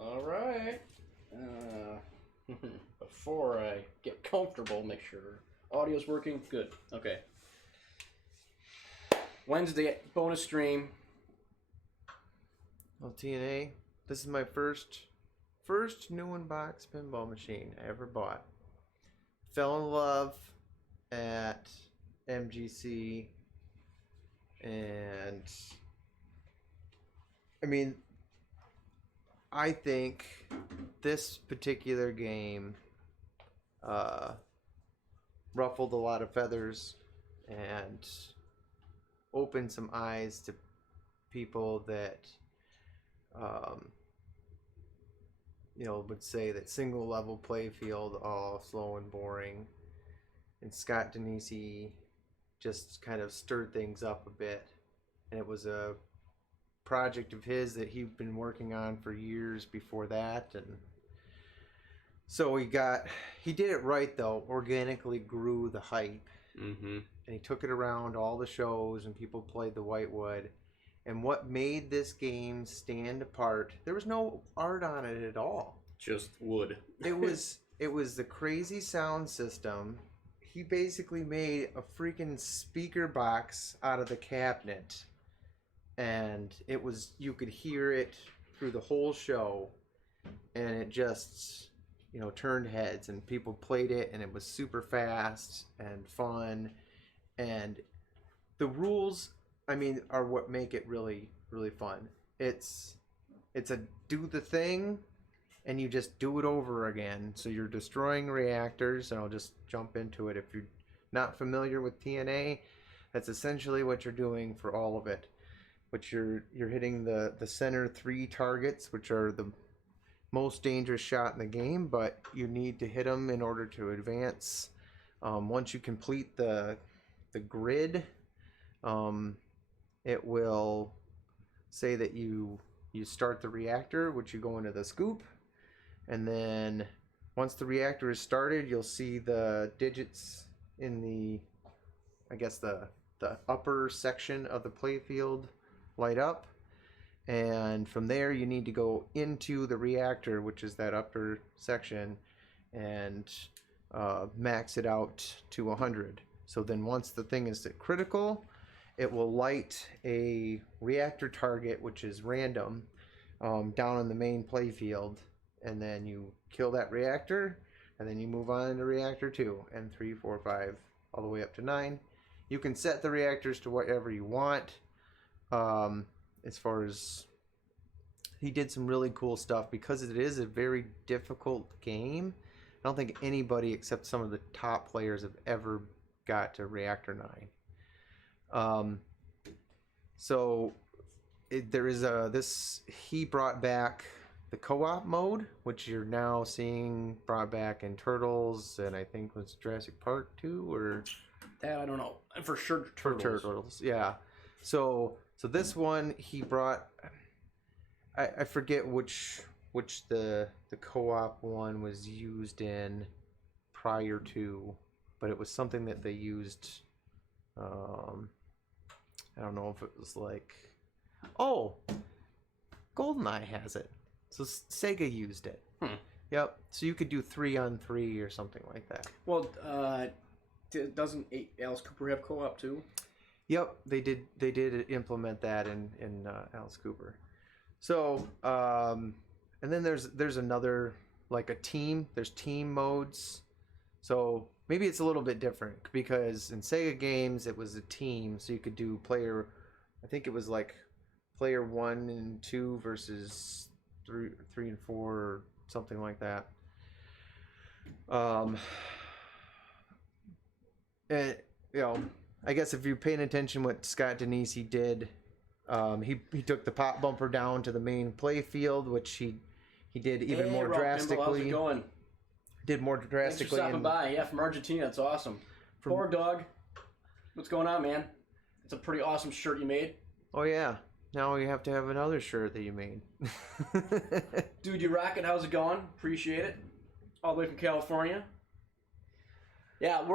All right. Before I get comfortable, make sure audio's working. Good. Okay. Wednesday bonus stream. Well, TNA, this is my first new in-box pinball machine I ever bought. Fell in love at MGC, and I mean, I think this particular game ruffled a lot of feathers and opened some eyes to people that would say that single level playfield all slow and boring, and Scott Denisi just kind of stirred things up a bit, and it was a project of his that he'd been working on for years before that, and so he did it right though, organically grew the hype, and he took it around all the shows and people played the Whitewood. And what made this game stand apart, there was no art on it at all. Just wood. It was the crazy sound system. He basically made a freaking speaker box out of the cabinet. And you could hear it through the whole show. And it just, turned heads. And people played it, and it was super fast and fun. And the rules, are what make it really, really fun. It's a do the thing, and you just do it over again. So you're destroying reactors, and I'll just jump into it. If you're not familiar with TNA, that's essentially what you're doing for all of it. But you're hitting the center 3 targets, which are the most dangerous shot in the game, but you need to hit them in order to advance. Once you complete the grid, it will say that you start the reactor, which you go into the scoop, and then once the reactor is started, you'll see the digits in the upper section of the playfield light up, and from there you need to go into the reactor, which is that upper section, and max it out to 100. So then once the thing is at critical, it will light a reactor target, which is random, down on the main playfield, and then you kill that reactor, and then you move on to reactor 2, and 3, 4, 5, all the way up to 9. You can set the reactors to whatever you want. As far as he did some really cool stuff, because it is a very difficult game. I don't think anybody except some of the top players have ever got to reactor 9. He brought back the co-op mode, which you're now seeing brought back in Turtles, and I think was Jurassic Park 2 or that I don't know. For sure Turtles. Yeah. So this one he brought, I forget which the co-op one was used in prior to, but it was something that they used. I don't know if it was like, GoldenEye has it. So Sega used it. Yep. So you could do 3-on-3 or something like that. Well, doesn't Alice Cooper have co-op too? Yep, they did implement that in Alice Cooper. So, and then there's another, like a team. There's team modes. So maybe it's a little bit different, because in Sega games it was a team, so you could do I think it was like player 1 and 2 versus 3 and 4 or something like that. And I guess if you're paying attention what Scott Denisi did, he took the pop bumper down to the main play field, which he did even more drastically. How's it going? Did more drastically. Thanks for stopping by. Yeah, from Argentina. It's awesome. Poor dog. What's going on, man? It's a pretty awesome shirt you made. Oh yeah. Now you have to have another shirt that you made. Dude, you rock it. How's it going? Appreciate it. All the way from California. Yeah,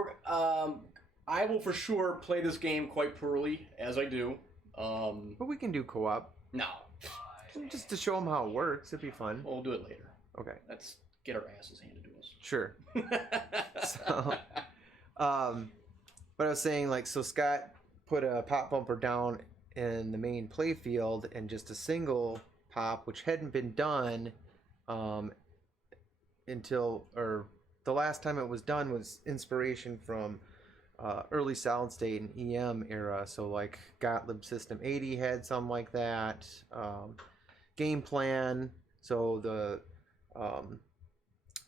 I will for sure play this game quite poorly, as I do. But we can do co-op. No. Just to show them how it works. It'd be fun. We'll do it later. Okay. Let's get our asses handed to us. Sure. So, but I was saying, like, so Scott put a pop bumper down in the main play field and just a single pop, which hadn't been done until, or the last time it was done was inspiration from early solid state and EM era. So like Gottlieb System 80 had some like that. Game Plan. So the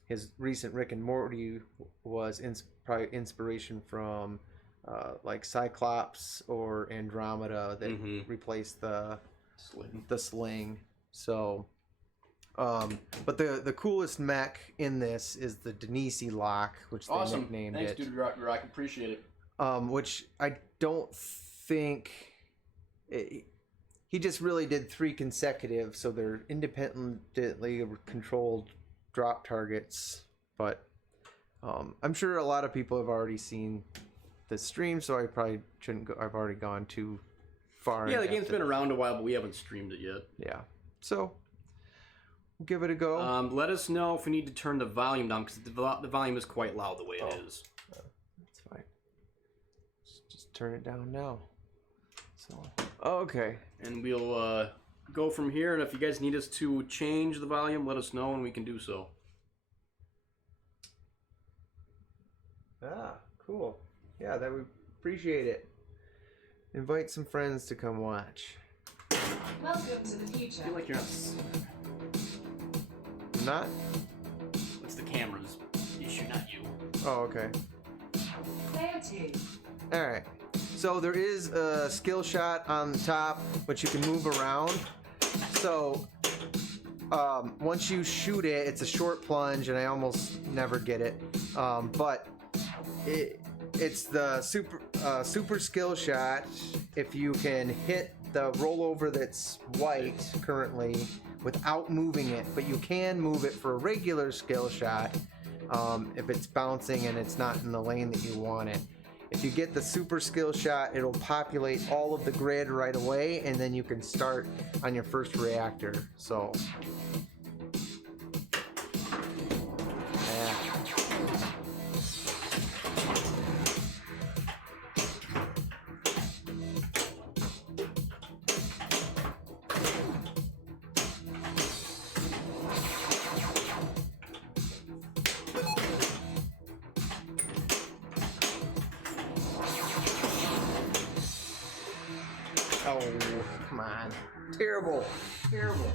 his recent Rick and Morty was probably inspiration from like Cyclops or Andromeda that replaced the sling. So, but the coolest mech in this is the Denisi lock, which they nicknamed Thanks, it. Dude Rock. Appreciate it. Which I don't think he just really did 3 consecutive, so they're independently controlled drop targets. But I'm sure a lot of people have already seen the stream, so I probably shouldn't go. I've already gone too far. Yeah, the game's been around a while, but we haven't streamed it yet. Yeah, so we'll give it a go. Let us know if we need to turn the volume down, because the volume is quite loud the way it is. That's fine. Just turn it down now. So okay, and we'll go from here. And if you guys need us to change the volume, let us know, and we can do so. Cool. Yeah, that would appreciate it. Invite some friends to come watch. Welcome to the future. I feel like you're not. Not? It's the camera's issue, not you. Oh, okay. Player 2. Alright. So there is a skill shot on the top, which you can move around. So, once you shoot it, it's a short plunge, and I almost never get it. But it's the super skill shot. If you can hit the rollover that's white currently without moving it, but you can move it for a regular skill shot if it's bouncing and it's not in the lane that you want it. If you get the super skill shot, it'll populate all of the grid right away, and then you can start on your first reactor. So oh, come on. Terrible. Terrible.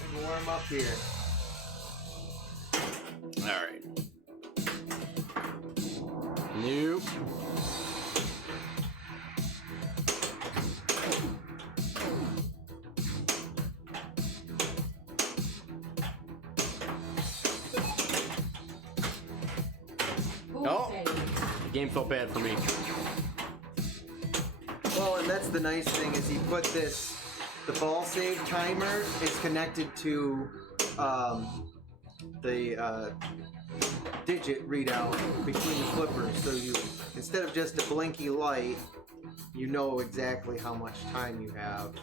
I'm warm up here. Alright. Nope. Oh! The game felt bad for me. Well, and that's the nice thing is he put this, the ball save timer is connected to the digit readout between the flippers. So you, instead of just a blinky light, you know exactly how much time you have,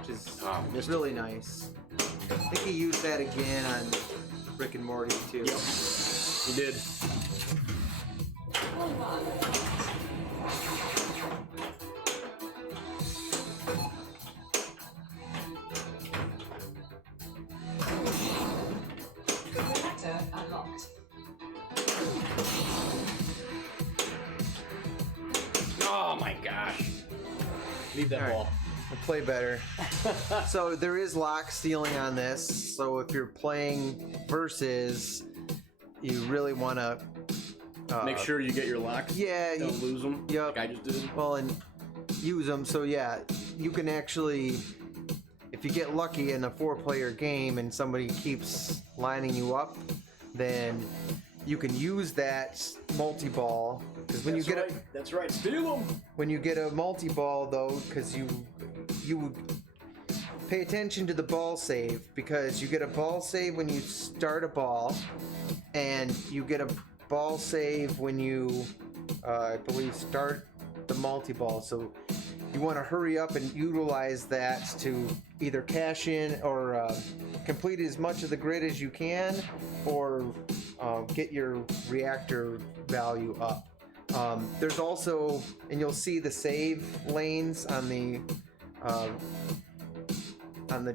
which is really nice. I think he used that again on Rick and Morty too. Yep, he did. Reactor unlocked. Oh my gosh. Leave that All right. ball. I'll play better. So there is lock stealing on this. So if you're playing versus, you really want to make sure you get your locks. Yeah, Don't lose them. Yep. Like I just did. Well, and use them. So yeah, you can actually, if you get lucky in a 4-player game and somebody keeps lining you up, then you can use that multi-ball. Because when you get that's right. Steal them. when you get a multi-ball though, because you pay attention to the ball save, because you get a ball save when you start a ball, and you get a ball save when you I believe start the multi-ball. So you want to hurry up and utilize that to either cash in or complete as much of the grid as you can, or get your reactor value up. There's also, and you'll see the save lanes on the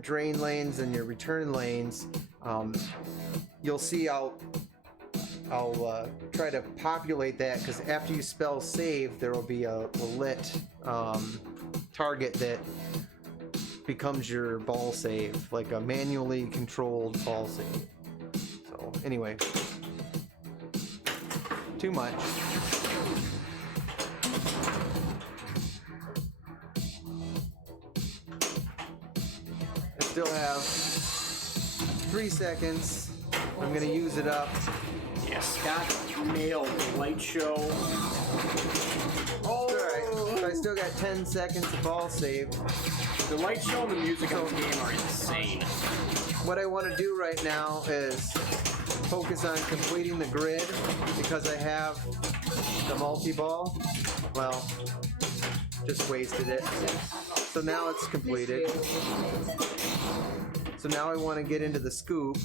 drain lanes and your return lanes. You'll see I'll try to populate that, because after you spell save, there will be a lit target that becomes your ball save, like a manually controlled ball save. So anyway, too much. I still have 3 seconds. I'm gonna use it up. Yeah, Scott nailed the light show. Oh! Alright, so I still got 10 seconds of ball save. The light show and the music on the game are insane. What I want to do right now is focus on completing the grid, because I have the multi-ball. Well, just wasted it. So now it's completed. So now I want to get into the scoop.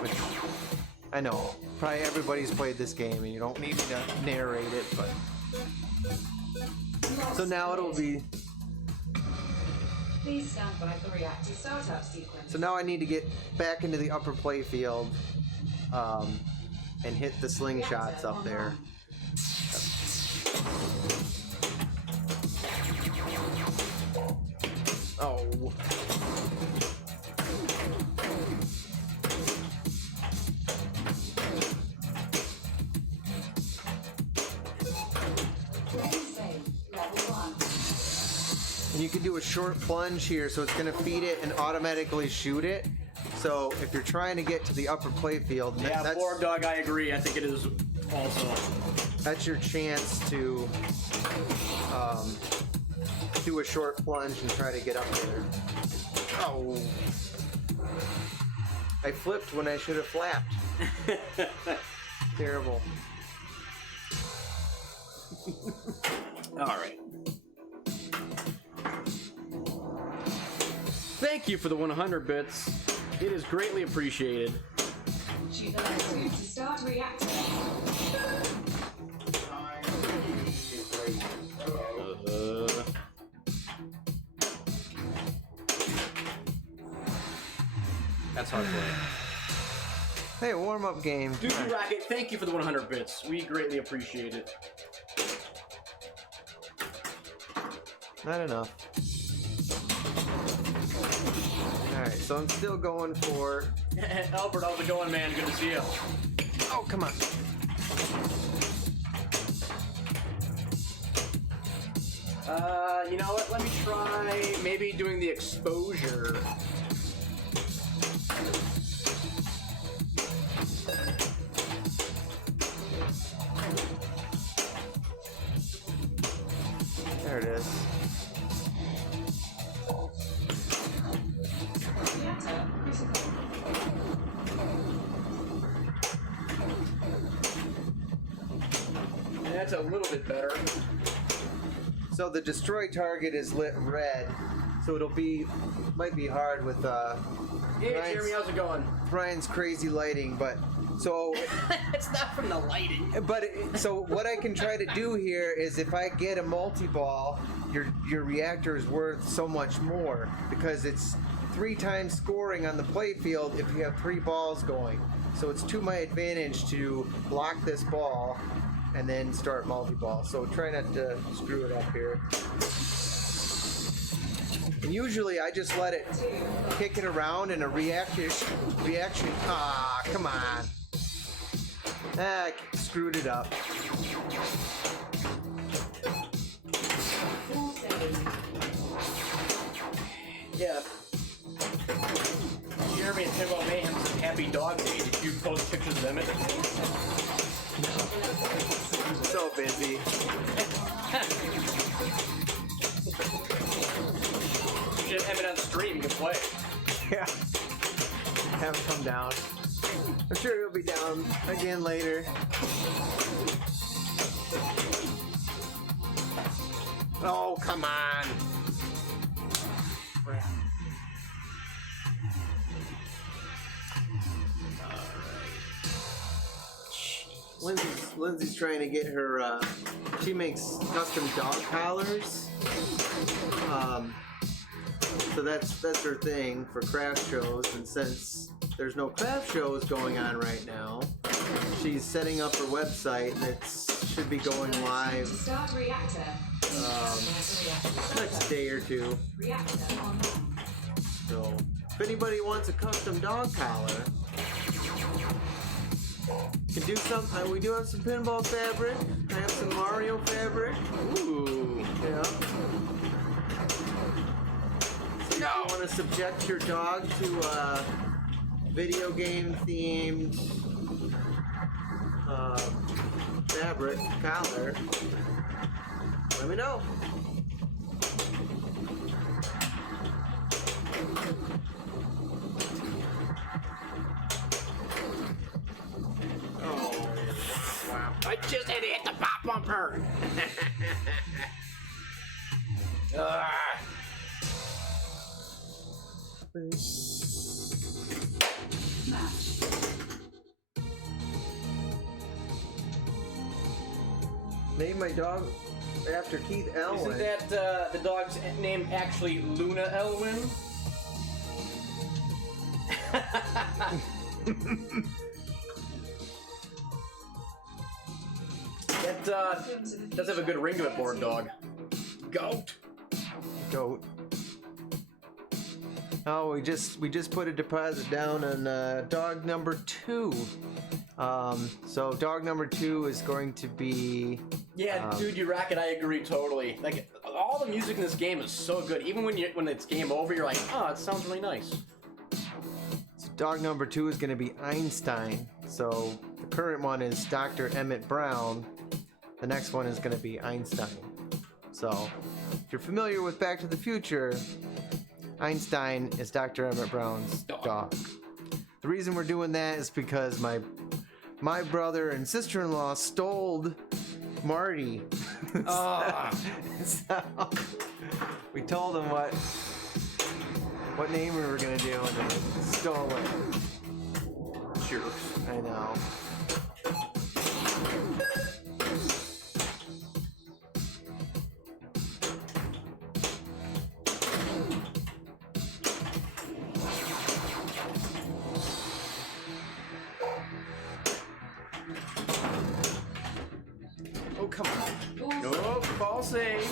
Which, I know, probably everybody's played this game and you don't need me to narrate it, but... So now it'll be... Please stand by for reactor startup sequence. So now I need to get back into the upper play field and hit the slingshots up there. Oh. And you can do a short plunge here, so it's going to feed it and automatically shoot it. So if you're trying to get to the upper play field, Yeah, Borg Dog, I agree. I think it is also. That's your chance to do a short plunge and try to get up there. Oh. I flipped when I should have flapped. Terrible. All right. Thank you for the 100 bits. It is greatly appreciated. Choose the letter 2 to start reactor. That's hard play. Hey, warm-up game. Dude Rocket, thank you for the 100 bits. We greatly appreciate it. Not enough. Alright, so I'm still going for... Albert, how's it going, man? Good to see you. Oh, come on. You know what? Let me try maybe doing the exposure. There it is. Reactor critical. That's a little bit better. So the destroy target is lit red, so it'll be, might be hard with Hey, Jeremy, how's it going? Brian's crazy lighting, but so It's not from the lighting. so what I can try to do here is, if I get a multi-ball, your reactor is worth so much more, because it's 3 times scoring on the play field if you have 3 balls going. So it's to my advantage to block this ball and then start multi-ball. So try not to screw it up here. And usually I just let it kick it around and a reaction. Ah, come on. Ah, I screwed it up. Yeah. Jeremy and Timbo Mayhem's Happy Dog Day. Did you post pictures of them? So busy. You should have it on stream. You can play. Yeah. Have it come down. I'm sure it'll be down again later. Oh, come on. Lindsay's trying to get her. She makes custom dog collars. So that's her thing for craft shows. And since there's no craft shows going on right now, she's setting up her website that should be going live Start reactor. next day or two. Reactor online. So if anybody wants a custom dog collar, can do some. We do have some pinball fabric. I have some Mario fabric. Ooh. Yeah. So if you want to subject your dog to a video game themed fabric collar, let me know. Oh, wow. I just had to hit the pop bumper. Name my dog after Keith Elwin. Isn't that the dog's name actually Luna Elwin? That does have a good ring to it, board dog. Goat. Goat. Oh, we just put a deposit down on dog number 2. So dog number 2 is going to be. Yeah, dude, you rock it. I agree totally. Like all the music in this game is so good. Even when it's game over, you're like, oh, it sounds really nice. So dog number 2 is going to be Einstein. So the current one is Dr. Emmett Brown. The next one is going to be Einstein. So if you're familiar with Back to the Future, Einstein is Dr. Emmett Brown's dog. The reason we're doing that is because my brother and sister-in-law stole Marty. So we told them what name we were gonna do, and they stole it. Jerks. I know. Oh, come on. No, ball save.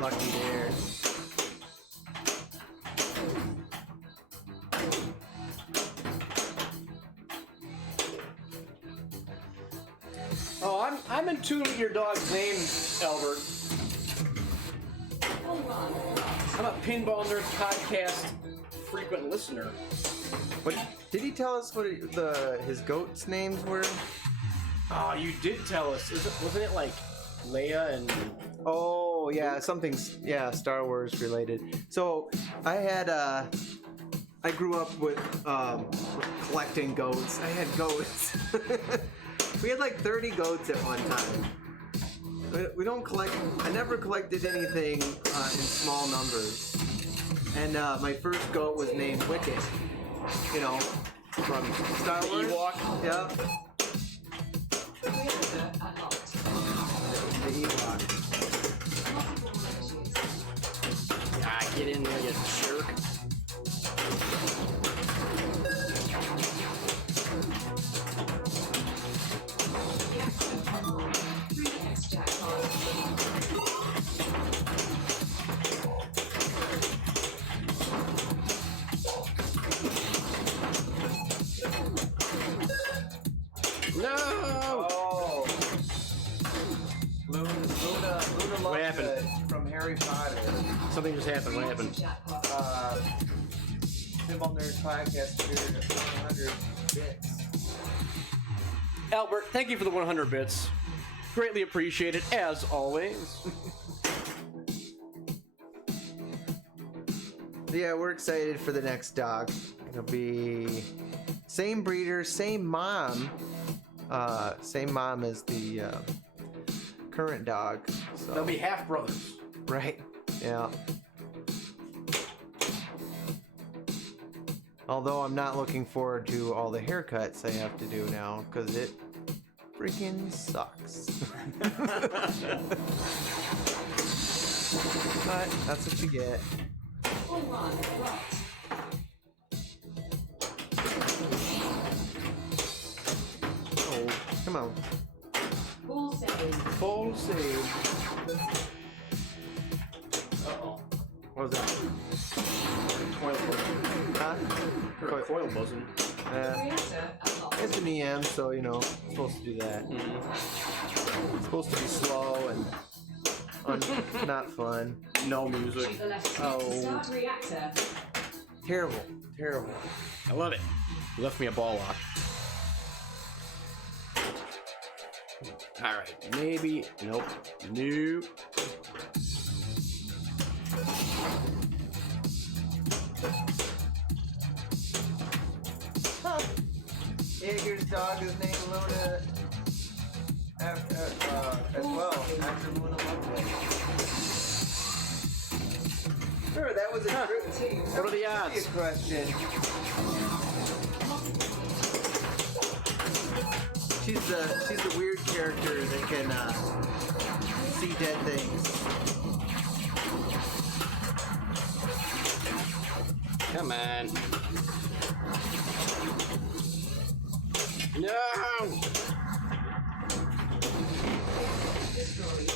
Lucky there. Oh, I'm in tune with your dog's name, Albert. I'm a Pinball Nerd Podcast frequent listener. What did he tell us? What his goats' names were? Oh, you did tell us. Wasn't it like Leia and... Oh, yeah, Star Wars related. So, I grew up with collecting goats. I had goats. We had like 30 goats at one time. We don't collect, I never collected anything in small numbers. And my first goat was named Wicket. You know, from Star Wars. Ewok. Yeah. Reactor unlocked. The Ewok. Ah, get in there, you jerk. Reactor online. 3x jackpot. No! Oh. Luna What happened? Lovegood from Harry Potter. Something just happened. What happened? Jackpot. Pinball Nerd Podcast appeared at 100 bits. Albert, thank you for the 100 bits. Greatly appreciated, as always. Yeah, we're excited for the next dog. It'll be same breeder, same mom. Same mom as the current dog. So. They'll be half brothers. Right. Yeah. Although I'm not looking forward to all the haircuts I have to do now, because freaking sucks. But that's what you get. All one, right. Oh, come on. Ball save. Full save. Uh-oh. What was that? Coil buzzing. Huh? Or coil buzzing. Reactor unlocked. It's an EM, so you know, it's supposed to do that. It's supposed to be slow and not fun. No music. Shoot the left. Oh. Start reactor. Terrible, terrible. I love it. You left me a ball lock. Alright, maybe. Nope. Nope. Jaeger's dog is named Luna as well, after Luna Lovejoy. Sure, that was a What are the odds? question. She's the weird character that can see dead things. Come on. No! Destroyed.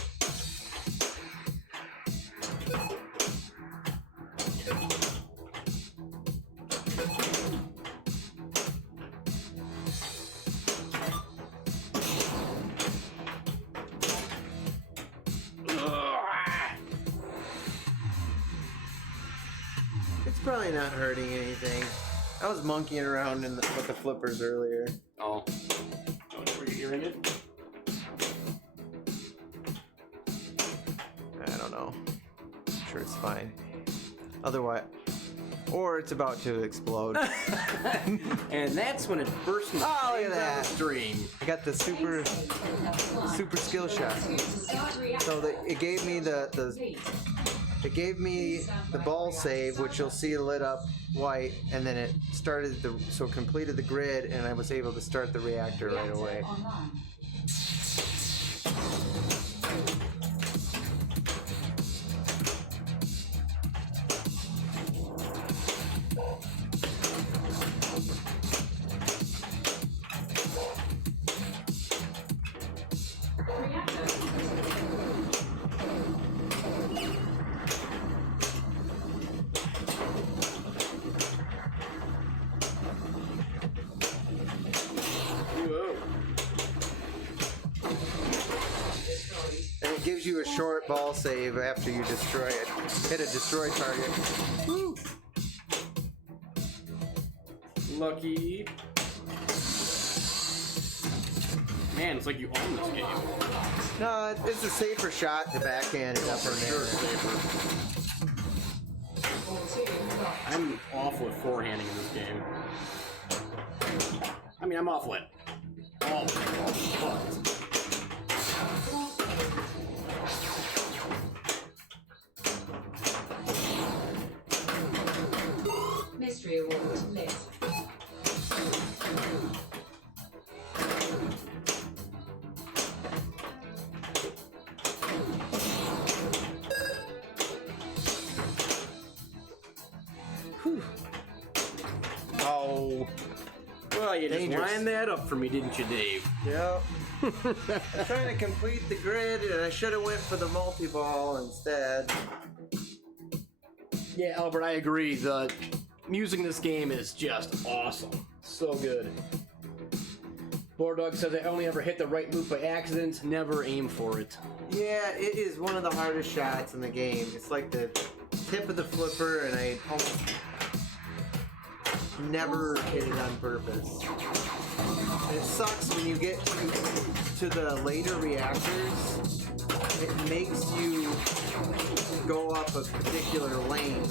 It's probably not hurting anything. I was monkeying around with the flippers earlier. Oh. Were you hearing it? I don't know. I'm sure it's fine. Otherwise, or it's about to explode. And that's when it bursts into Oh, look at flames down that. the stream. I got the super skill shot. Start reactor. So it gave me the it gave me the ball save, which you'll see lit up white, and then it started completed the grid, and I was able to start the reactor right away. Online. Whoa. And it gives you a short ball save after you destroy it. Hit a destroy target. Woo. Lucky. Man, it's like you own this game. No, it's a safer shot to backhand it up or Sure, down. safer. I'm awful at forehanding in this game. I mean, I'm awful at all but Mystery award lit. oh. Well, you just Dangerous. lined that up for me, didn't you, Dave? Yep. I'm trying to complete the grid, and I should have went for the multi-ball instead. Yeah, Albert, I agree. The music in this game is just awesome. So good. Bordog says I only ever hit the right loop by accident, never aim for it. Yeah, it is one of the hardest shots in the game. It's like the tip of the flipper, and I almost never hit it on purpose. And it sucks when you get to the later reactors. It makes you go up a particular lane.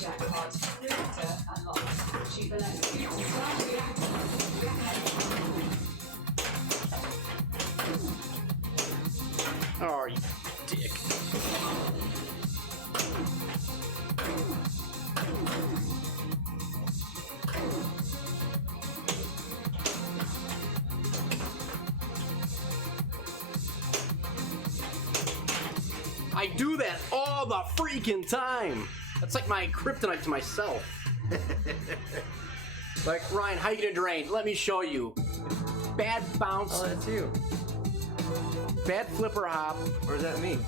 Jackpot. Reactor unlocked. Shoot the left. Start reactor. Oh, you dick. I do that all the freaking time. That's like my kryptonite to myself. Like, Ryan, how you gonna drain? Let me show you. Bad bounce. Oh, that's you. Bad flipper hop. Or is that me?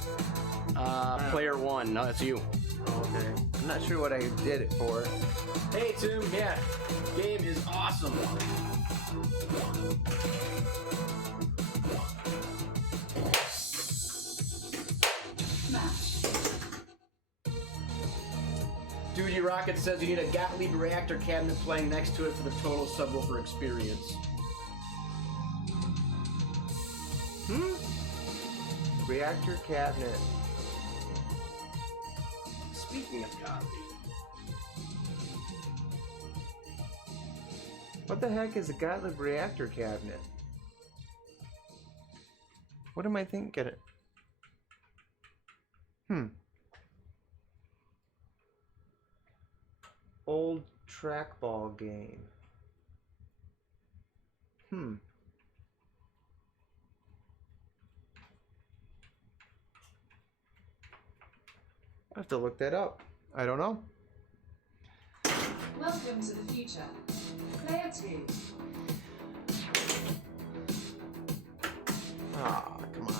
Player 1. No, that's you. Oh, okay. I'm not sure what I did it for. Hey, Tim. Yeah. Game is awesome. Duty Rocket says you need a Gottlieb reactor cabinet playing next to it for the total subwoofer experience. Reactor cabinet. Speaking of Gottlieb. What the heck is a Gottlieb reactor cabinet? What am I thinking? Old trackball game. I have to look that up. I don't know. Welcome to the future. Player 2. Ah, come on.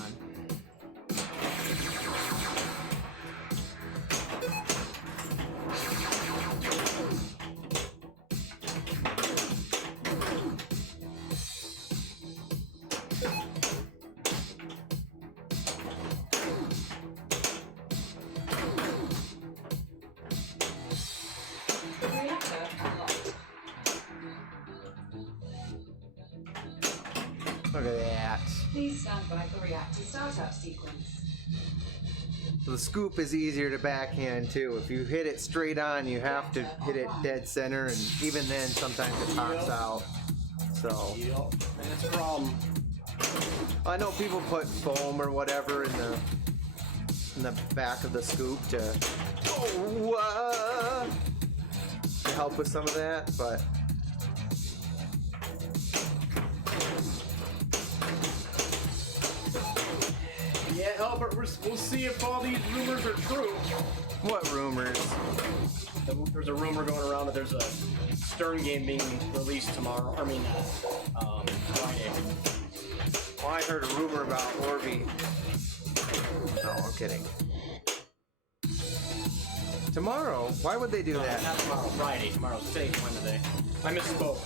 Reactor unlocked. Look at that. Please stand by for reactor startup sequence. So the scoop is easier to backhand too. If you hit it straight on, you have to hit it dead center, and even then, sometimes it pops out. So Yep. That's a problem. I know people put foam or whatever in the back of the scoop to help with some of that, but Yeah, Albert, we'll see if all these rumors are true. what rumors? There's a rumor going around that there's a Stern game being released tomorrow. Friday. Well, I heard a rumor about Orby. No, I'm kidding. Tomorrow? Why would they do that? Not tomorrow, Friday. Tomorrow's today's Wednesday. I misspoke.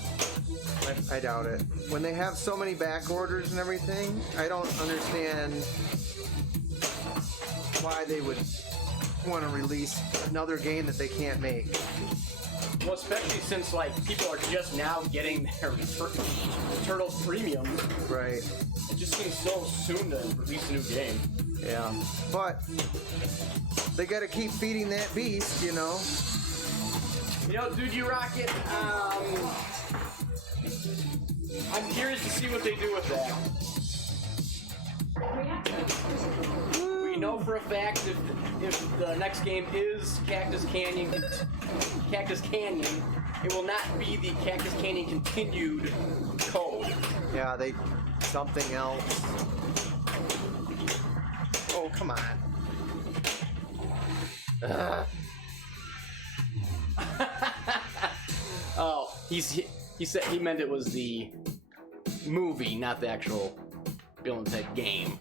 I doubt it. When they have so many back orders and everything, I don't understand why they would want to release another game that they can't make. Well, especially since like people are just now getting their Turtles Premium. Right. It just seems so soon to release a new game. Yeah. But they gotta keep feeding that beast, you know? You know, Dude You Rocket, I'm curious to see what they do with that. We know for a fact if the next game is Cactus Canyon, it will not be the Cactus Canyon continued code. Yeah, something else. Oh, come on. Oh, he said he meant it was the movie, not the actual Bill and Ted game.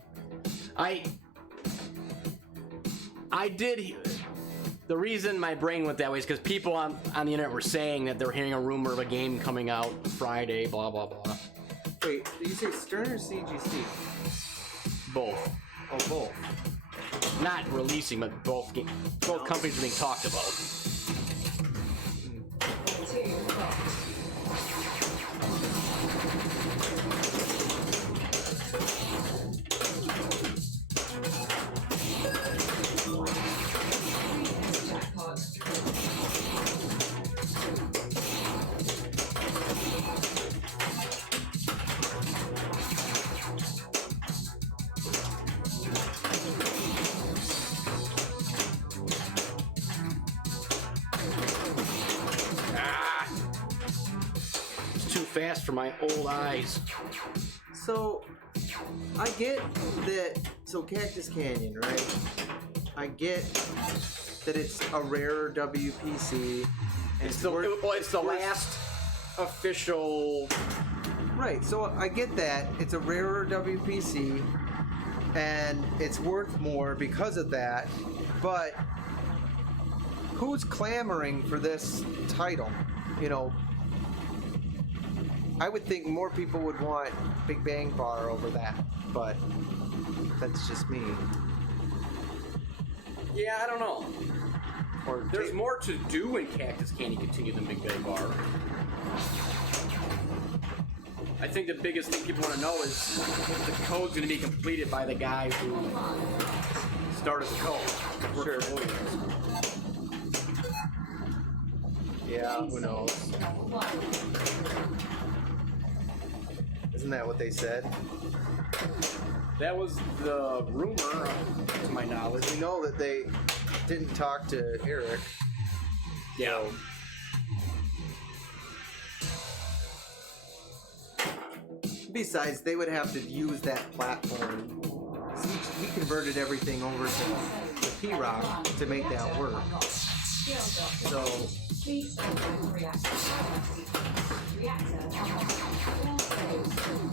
I did. The reason my brain went that way is because people on the internet were saying that they were hearing a rumor of a game coming out Friday, blah blah blah. Wait, did you say Stern or CGC? Both. Oh, both. Not releasing, but both companies are being talked about. 2 locked. Jackpot. It's too fast for my old eyes. So, I get that. So, Cactus Canyon, right? I get that it's a rarer WPC. And It's the last official. Right, so I get that. It's a rarer WPC, and it's worth more because of that, but who's clamoring for this title? You know, I would think more people would want Big Bang Bar over that, but that's just me. Yeah, I don't know. Or There's more to do in Cactus Candy Continue than Big Bang Bar. I think the biggest thing people want to know is if the code's going to be completed by the guy who started the code. Sure. Yeah, who knows? Isn't that what they said? That was the rumor, to my knowledge. We know that they didn't talk to Eric. Yeah. Besides, they would have to use that platform. He converted everything over to the P-Rock to make that work. So,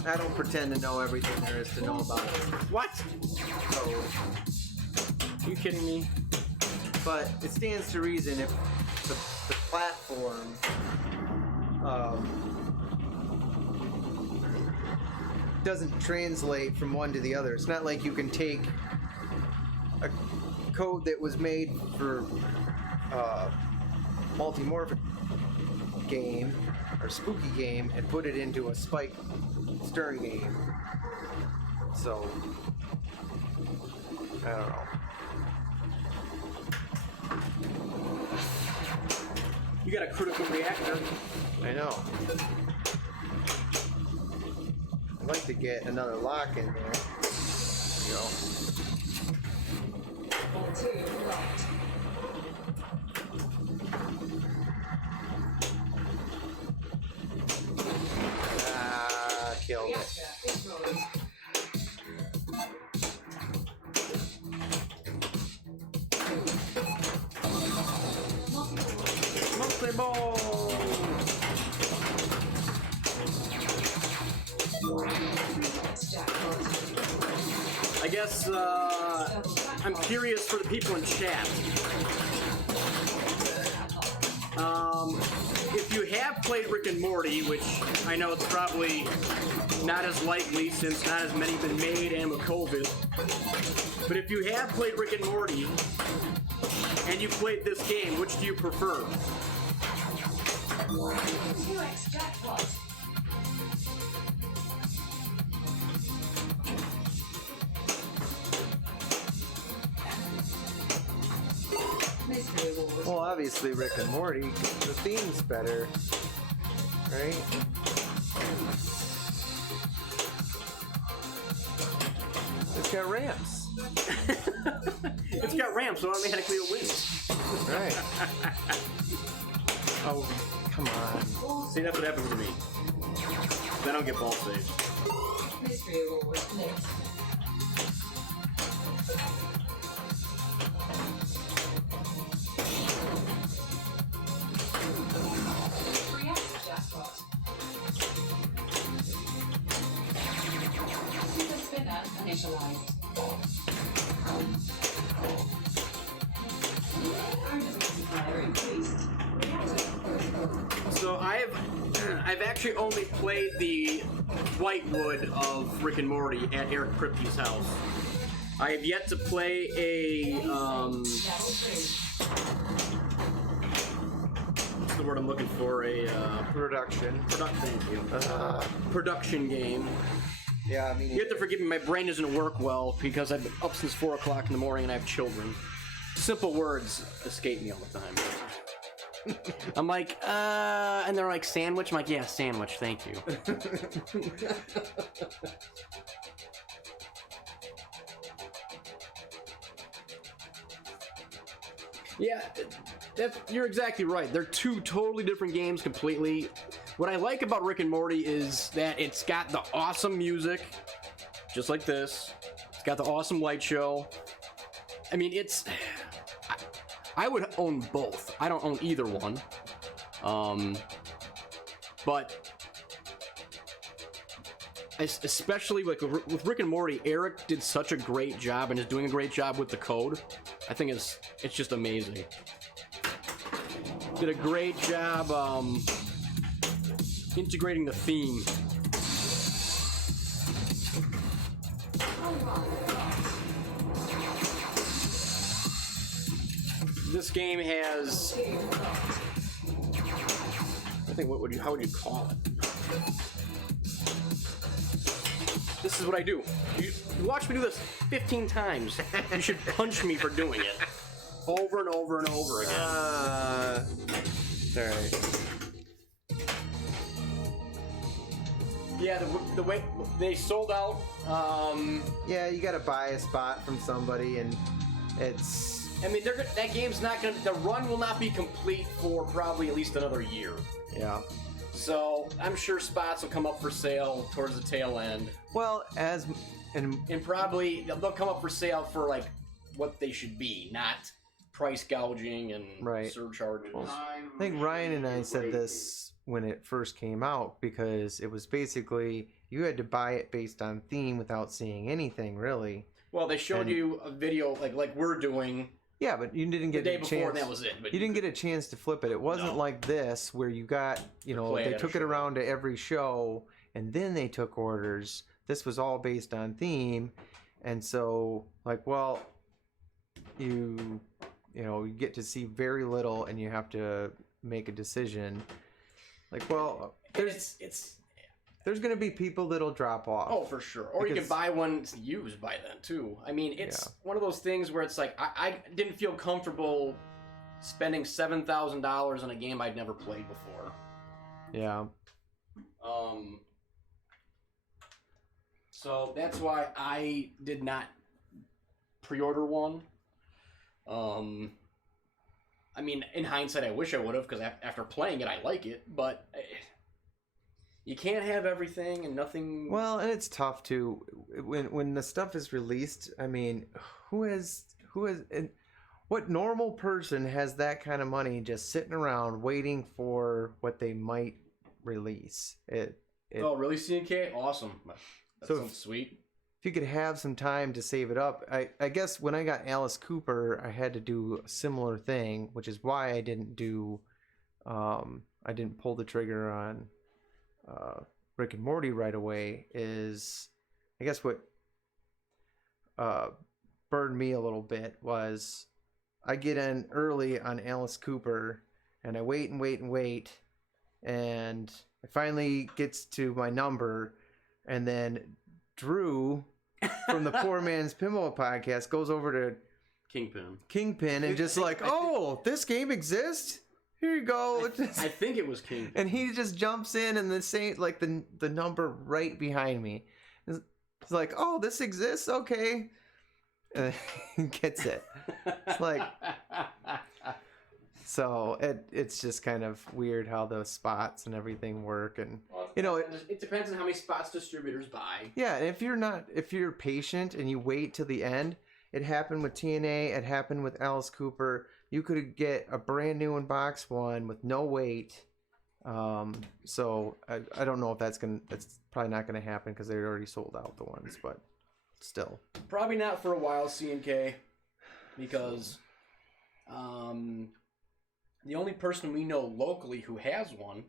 I don't pretend to know everything there is to know about it. What? So, Are you kidding me? but it stands to reason if the platform doesn't translate from one to the other. It's not like you can take a code that was made for multimorphic game or spooky game and put it into a Spike Stern game. So I don't know. You got a critical reactor. I know. I'd like to get another lock in there. There you go. Ah, killed it. Monthly ball. I guess I'm curious for the people in chat. If you have played Rick and Morty, which I know it's probably not as likely since not as many have been made and with COVID, but if you have played Rick and Morty and you played this game, which do you prefer? 2x jackpot. Mystery Wars. Well, obviously Rick and Morty, the theme's better, right? It's got ramps. It's got ramps, so automatically it wins. Right. Oh, come on. See, that's what happens to me. Then I don't get ball saved. Mystery Wars. Next. Jackpot. Super spinner initialized. Bonus multiplier increased. So I've actually only played the Whitewood of Rick and Morty at Eric Kripke's house. I have yet to play a Level 3. what's the word I'm looking for? A Production. production game. Yeah, I mean, You have to forgive me, my brain doesn't work well because I've been up since 4 o'clock in the morning and I have children. Simple words escape me all the time. I'm like, and they're like, sandwich? I'm like, yeah, sandwich, thank you. Yeah, you're exactly right. They're two totally different games completely. What I like about Rick and Morty is that it's got the awesome music, just like this. It's got the awesome light show. I mean, I would own both. I don't own either one. But especially like with Rick and Morty, Eric did such a great job and is doing a great job with the code. I think it's just amazing. Did a great job integrating the theme. This game has, I think, how would you call it? This is what I do. You watch me do this 15 times. You should punch me for doing it. Over and over and over again. Sorry. Yeah, the way they sold out. Yeah, you gotta buy a spot from somebody, and it's. I mean, that game's not gonna. The run will not be complete for probably at least another year. Yeah. So I'm sure spots will come up for sale towards the tail end. Well, and probably they'll come up for sale for like what they should be, not price gouging and surcharges. I think Ryan and I said this when it first came out, because it was basically you had to buy it based on theme without seeing anything really. Well, they showed you a video like we're doing. Yeah, but you didn't get the day a before, chance. and that was it. But you didn't get a chance to flip it. It wasn't like this where you got, they took it around to every show and then they took orders. This was all based on theme, and so you get to see very little and you have to make a decision. There's going to be people that'll drop off. Oh, for sure. Or you can buy one used by then, too. I mean, it's one of those things where it's like, I didn't feel comfortable spending $7,000 on a game I'd never played before. Yeah. So that's why I did not pre-order one. I mean, in hindsight, I wish I would have, because after playing it, I like it, but... You can't have everything and nothing. Well, and it's tough too when the stuff is released. I mean, what normal person has that kind of money just sitting around waiting for what they might release? Oh, really, CNK? Awesome. That sounds sweet. If you could have some time to save it up, I guess when I got Alice Cooper, I had to do a similar thing, which is why I didn't do. I didn't pull the trigger on. Rick and Morty right away is, I guess what burned me a little bit was I get in early on Alice Cooper and I wait and wait and wait, and it finally gets to my number, and then Drew from the Poor Man's Pinball podcast goes over to Kingpin and just this game exists? Here you go. I think it was King. And he just jumps in and the number right behind me. It's like, oh, this exists? Okay. And he gets it. It's like... So it's just kind of weird how the spots and everything work. And, it depends on how many spots distributors buy. Yeah, and if you're patient and you wait till the end, it happened with TNA, it happened with Alice Cooper. You could get a brand new in box one with no wait. So I don't know if that's probably not gonna happen because they already sold out the ones, but still. Probably not for a while, CNK, because the only person we know locally who has one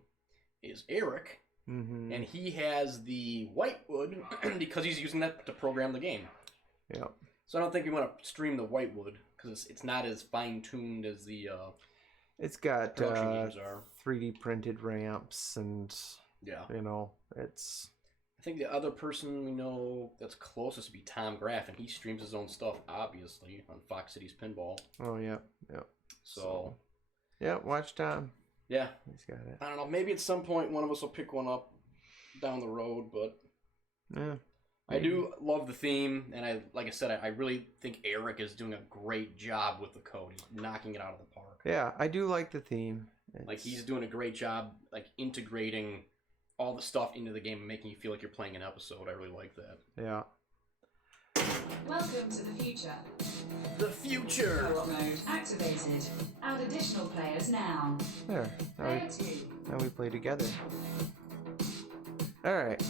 is Eric, and he has the Whitewood because he's using that to program the game. Yeah. So I don't think we want to stream the Whitewood because it's not as fine-tuned as the it's got games are. 3D printed ramps and it's... I think the other person we know that's closest would be Tom Graff, and he streams his own stuff, obviously, on Fox Cities Pinball. Oh, yeah. So... Yeah, watch Tom. Yeah. He's got it. I don't know, maybe at some point one of us will pick one up down the road, but... Yeah. I do love the theme, and like I said, I really think Eric is doing a great job with the code. He's knocking it out of the park. Yeah, I do like the theme. He's doing a great job, integrating all the stuff into the game and making you feel like you're playing an episode. I really like that. Yeah. Welcome to the future. The future. Co-op mode activated. Add additional players now. There. Player 2. Now we play together. Alright.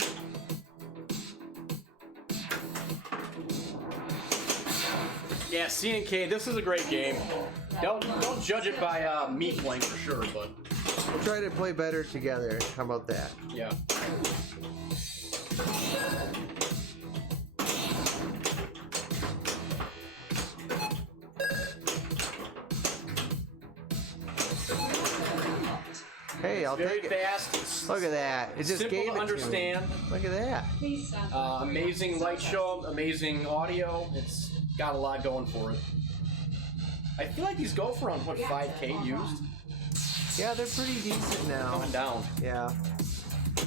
Yeah, C&K, this is a great game. Don't judge it by me playing for sure, but We'll try to play better together. How about that? yeah. Hey, I'll Very take it. fast. Look at that. It just Simple gave to it to understand. me. Look at that. Please stand by. Amazing light show, amazing audio. It's got a lot going for it. I feel like these go for around what 5K used. Yeah, they're pretty decent now. Coming down. Yeah.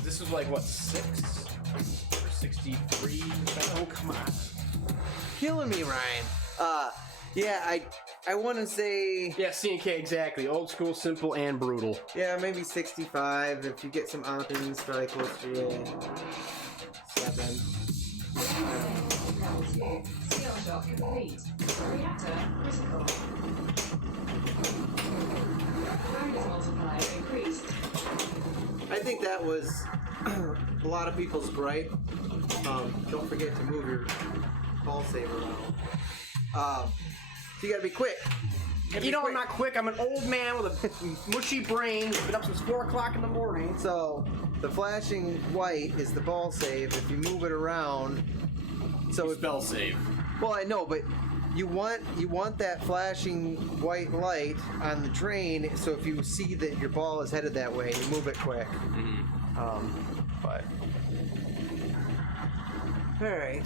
This is like what 6 or 63. Oh come on. Killing me, Ryan. Yeah, I want to say, Yeah, C&K exactly. Old school, simple, and brutal. yeah, maybe 65. If you get some options, probably close to 7. Level 2. Seal shot complete. Reactor critical. Bonus multiplier increased. I think that was a lot of people's gripe. Don't forget to move your ball saver around. So you gotta be quick. You know I'm not quick. I'm an old man with a mushy brain. Been up since 4 o'clock in the morning. So the flashing white is the ball save. If you move it around, so if, Spell save. well, I know, but you want that flashing white light on the drain. So if you see that your ball is headed that way, you move it quick. But all right.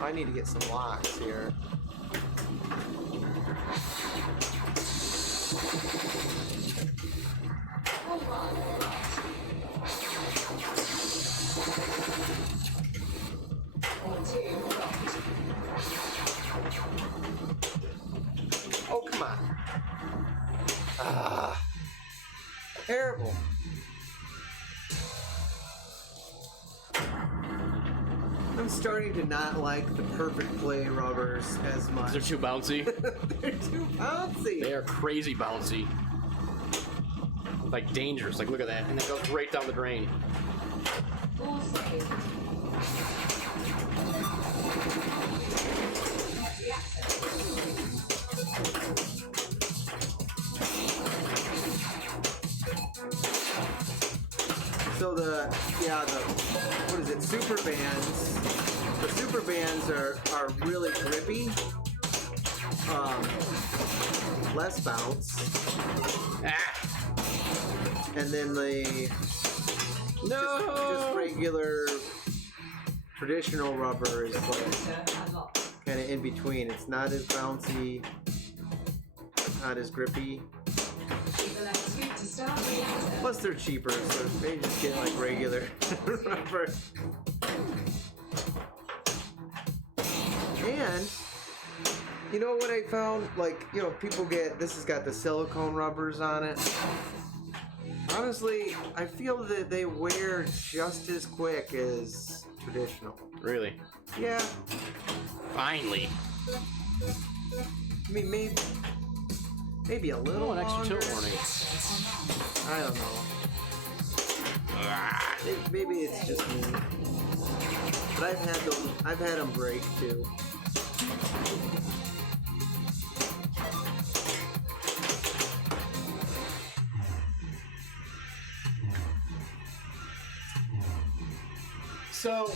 I need to get some locks here. Oh, come on. Ah. Terrible. I'm starting to not like the perfect play rubbers as much. They're too bouncy. They're too bouncy. They are crazy bouncy. Like dangerous. Like look at that. And it goes right down the drain. Full save. So what is it? Super bands. The super bands are really grippy. Less bounce. Ah! And then the No! just regular traditional rubber is like Reactor unlocked. kind of in between. It's not as bouncy, not as grippy. Keep the level 2 to start reactor. Plus they're cheaper, so they just get like regular rubber. And you know what I found? Like, you know, people get this has got the silicone rubbers on it. Honestly, I feel that they wear just as quick as traditional. Really? Yeah, Finally. I mean maybe a little Oh, an extra longer. tilt warning. I don't know. Ah. Maybe it's just me. But I've had them break too. So,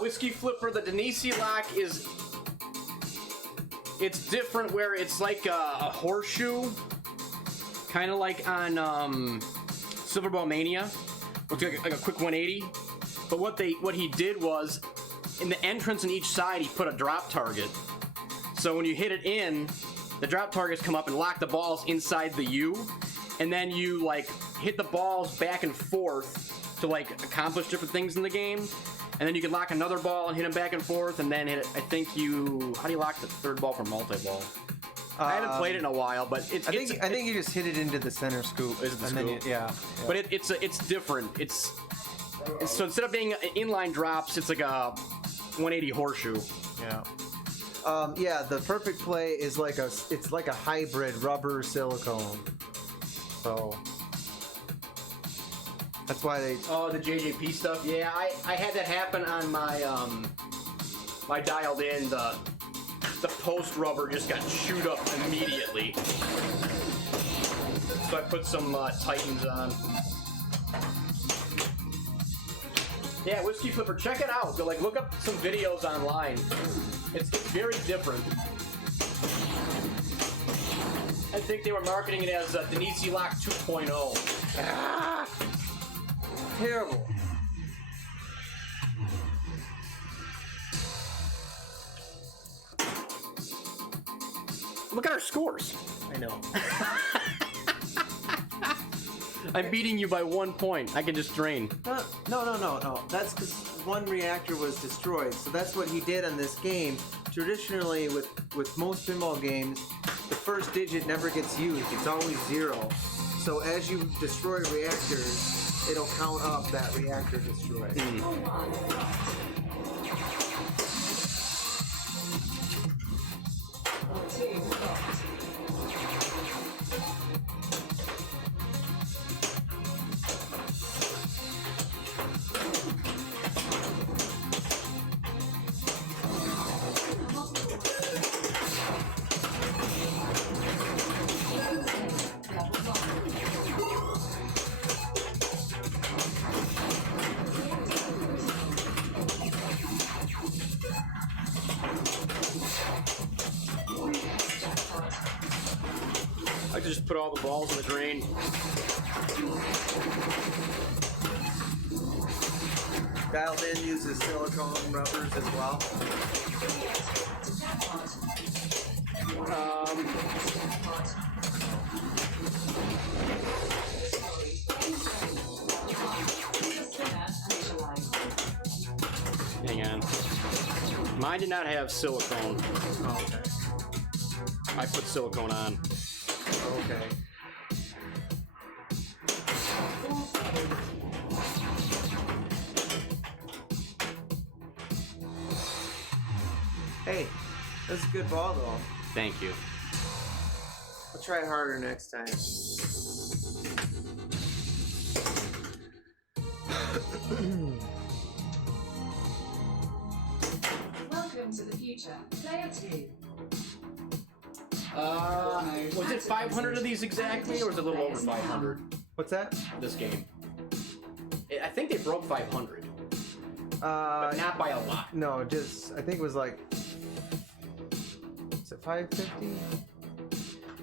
Whiskey Flipper, the Denisi lock it's different where it's like a horseshoe, kind of like on Silver Ball Mania, which is like a quick 180. But what he did was, in the entrance on each side, he put a drop target. So when you hit it in, the drop targets come up and lock the balls inside the U, and then you like hit the balls back and forth to like accomplish different things in the game. And then you can lock another ball and hit them back and forth, and then hit it. I think how do you lock the third ball for multi-ball? I haven't played it in a while, but I think you just hit it into the center scoop. Is it the and then scoop? yeah. But it's different. It's So instead of being inline drops, it's like a 180 horseshoe. Yeah. Yeah, the perfect play is like it's like a hybrid rubber silicone. So that's why they. Oh, the JJP stuff. Yeah, I had that happen on my my dialed in. The post rubber just got chewed up immediately. So I put some Titans on. Yeah, Whiskey Flipper, check it out. Go, like, look up some videos online. It's very different. I think they were marketing it as Denisi Lock 2.0. Ah, terrible. Look at our scores. I know. I'm beating you by 1 point. I can just drain. No. That's because one reactor was destroyed. So that's what he did on this game. Traditionally, with most pinball games, the first digit never gets used. It's always 0. So as you destroy reactors, it'll count up that reactor destroyed. I just put all the balls in the drain. Dialed in uses silicone rubbers as well. Hang on. Mine did not have silicone. Oh, okay. I put silicone on. Okay. Hey, that's a good ball though. Thank you. I'll try harder next time. Welcome to the future. Player 2. Was it 500 of these exactly, or was it a little over 500? What's that? This game. I think they broke 500, but not by a lot. No, just I think it was like. Is it 550?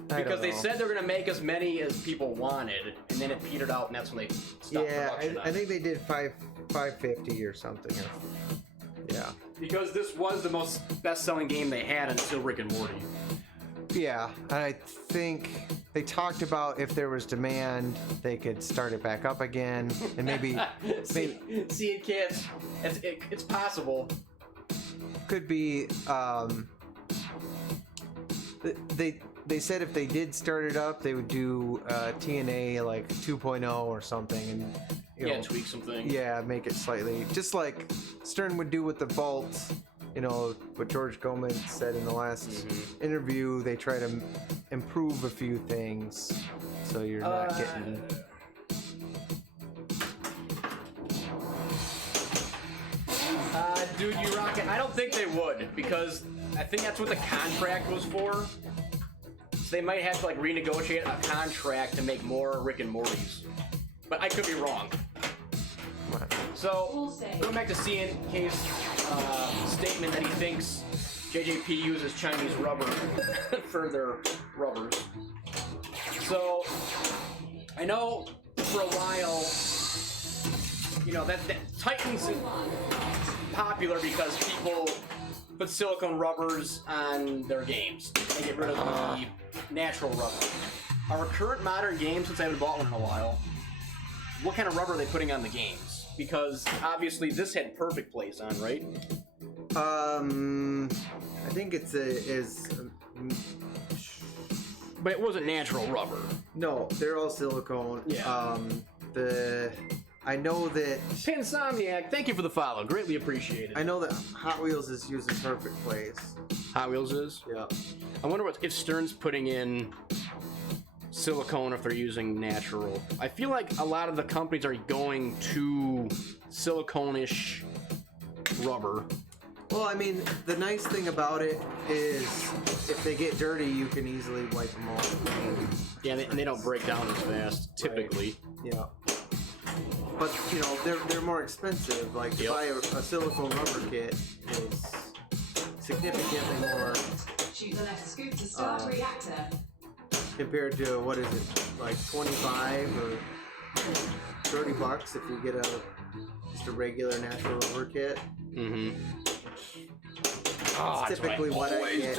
Because they said they're gonna make as many as people wanted, and then it petered out, and that's when they stopped production. I think they did 550 or something. Yeah. Because this was the most best-selling game they had until Rick and Morty. Yeah, I think they talked about if there was demand, they could start it back up again, and maybe See, kids, it's possible. could be. They said if they did start it up, they would do TNA like 2.0 or something, and you know, tweak some things. yeah, make it slightly just like Stern would do with the vault. You know what George Gomez said in the last interview. They try to improve a few things, so you're not getting. Dude, you rock it. I don't think they would, because I think that's what the contract was for. So they might have to like renegotiate a contract to make more Rick and Mortys. But I could be wrong. So, going back to CNK's statement that he thinks JJP uses Chinese rubber for their rubbers. So, I know for a while, you know, that Titans is popular because people put silicone rubbers on their games. They get rid of the natural rubber. Our current modern games, since I haven't bought one in a while, what kind of rubber are they putting on the games? Because obviously this had perfect plays on, right? I think it's But it wasn't natural rubber. no, they're all silicone. Yeah. The I know that Pinsomniac, thank you for the follow. Greatly appreciated. I know that Hot Wheels is using perfect plays. Hot Wheels is? Yeah. I wonder if Stern's putting in silicone, if they're using natural. I feel like a lot of the companies are going to silicone-ish rubber. Well, I mean, the nice thing about it is if they get dirty, you can easily wipe them off. Yeah, and they don't break down as fast, typically. Right. Yeah. But, you know, they're more expensive. Like, to buy a silicone rubber kit is significantly more Choose the left scoop to start reactor. compared to, what is it, like 25 or 30 bucks if you get just a regular natural rubber kit. Mm-hmm. That's typically what I get.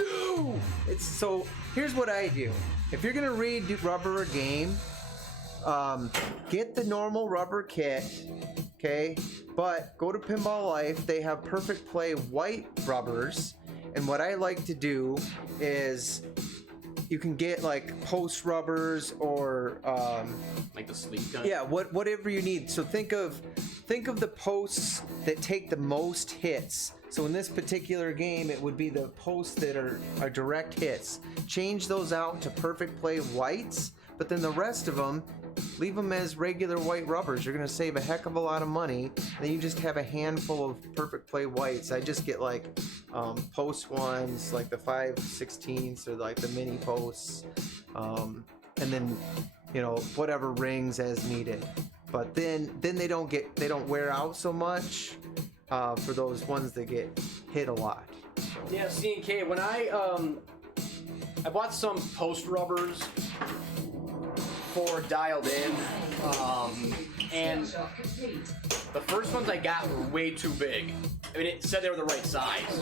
It's so. Here's what I do. If you're gonna rubber a game, get the normal rubber kit, okay? But go to Pinball Life. They have Perfect Play white rubbers, and what I like to do is you can get like post rubbers or like the sleeve gun. yeah, whatever you need. So think of the posts that take the most hits. So in this particular game, it would be the posts that are direct hits. Change those out to Perfect Play whites, but then the rest of them, leave them as regular white rubbers. You're gonna save a heck of a lot of money. Then you just have a handful of Perfect Play whites. I just get like post ones, like the 5/16 or like the mini posts, and then you know whatever rings as needed. But then they don't wear out so much for those ones that get hit a lot. Yeah, C&K, when I bought some post rubbers for Dialed In, and Shot complete. the first ones I got were way too big. I mean, it said they were the right size. So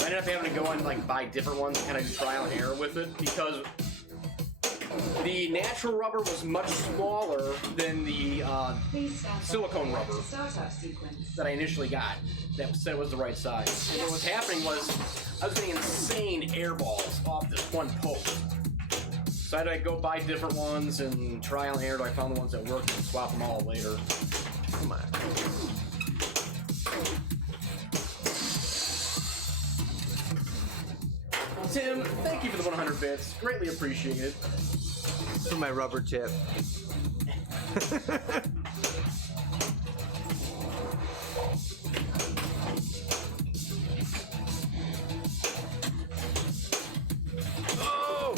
I ended up having to go and like buy different ones and kind of do trial and error with it because the natural rubber was much smaller than the Please stand by silicone for rubber startup sequence. that I initially got that said was the right size. And what was happening was I was getting insane air balls off this one post. So I had to go buy different ones and trial and error till I found the ones that worked and swap them all later. Come on. Tim, thank you for the 100 bits. Greatly appreciated. For my rubber tip. Oh!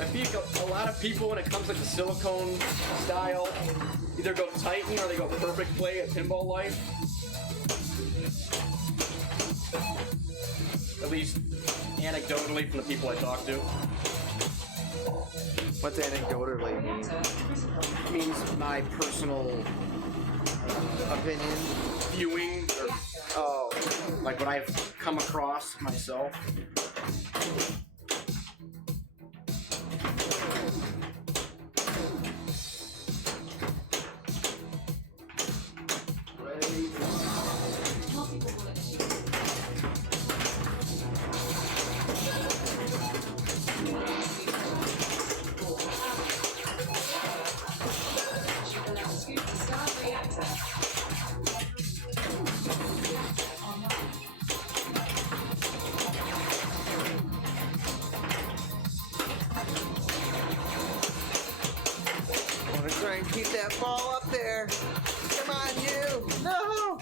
I feel like a lot of people, when it comes to the silicone style, either go Titan or they go Perfect Play at Pinball Life. At least anecdotally from the people I talk to. What's anecdotally mean? Reactor critical. It means my personal Opinion? viewing, or Oh. like what I've come across myself. Multiple bullet issues. Shoot the left scoop to start reactor. Reactor online. I want to try and keep that ball up there. Come on, you! No!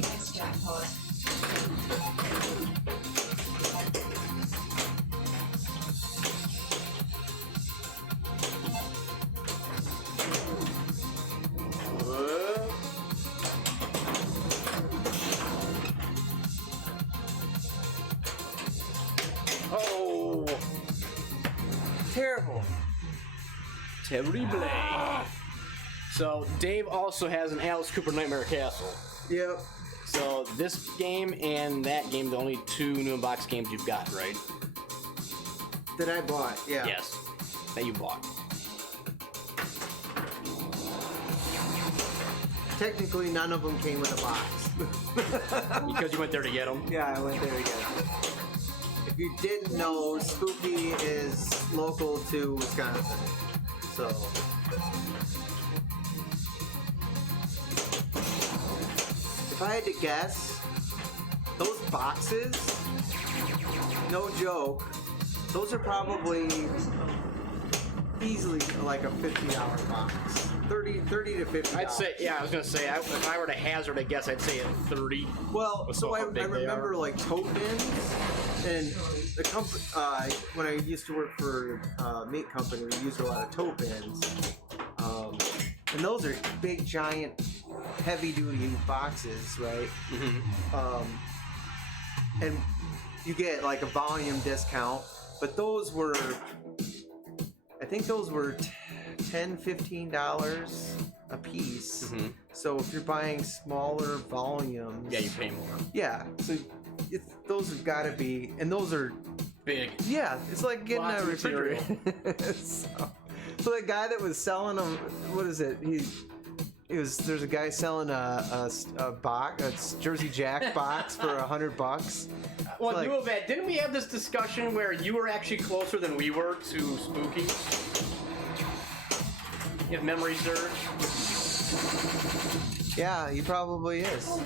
Next jackpot. Oh, Terrible. terrible. So Dave also has an Alice Cooper Nightmare Castle. Yep. So this game and that game, the only two new in-box games you've got, right? That I bought, yeah. Yes, that you bought. Technically, none of them came with a box. Because you went there to get them. Yeah, I went there to get it. If you didn't know, Spooky is local to Wisconsin. So, if I had to guess, those boxes, no joke, those are probably easily like a $50 box. 30 to 50. I'd say, yeah, I was gonna say, if I were to hazard a guess, I'd say at 30. Well, With so how I big they remember are. like tote bins, and the company when I used to work for a meat company, we used a lot of tote bins, and those are big, giant, heavy-duty boxes, right? And you get like a volume discount, but those were, I think those were $10-15 a piece. So if you're buying smaller volumes, Yeah, you pay more. yeah, so those have got to be, and those are, Big. yeah, it's like getting Lots a of refrigerator. so the guy that was selling them, what is it? There's a guy selling a box, a Jersey Jack box for $100. Well, like- Nuovet, didn't we have this discussion where you were actually closer than we were to Spooky? If memory serves. Yeah, he probably is.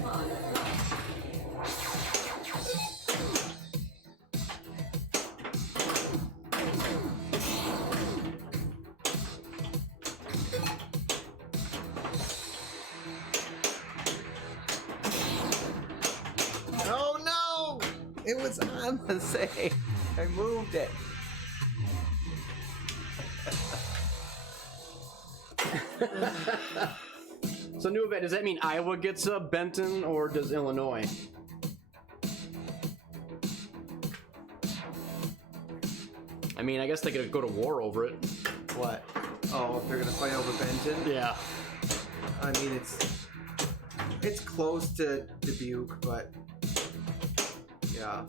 Oh no! It was on the same. I moved it. So, Nuovet, does that mean Iowa gets Benton, or does Illinois? I mean, I guess they could go to war over it. What? Oh, if they're gonna fight over Benton? Yeah. I mean, it's close to Dubuque, but yeah.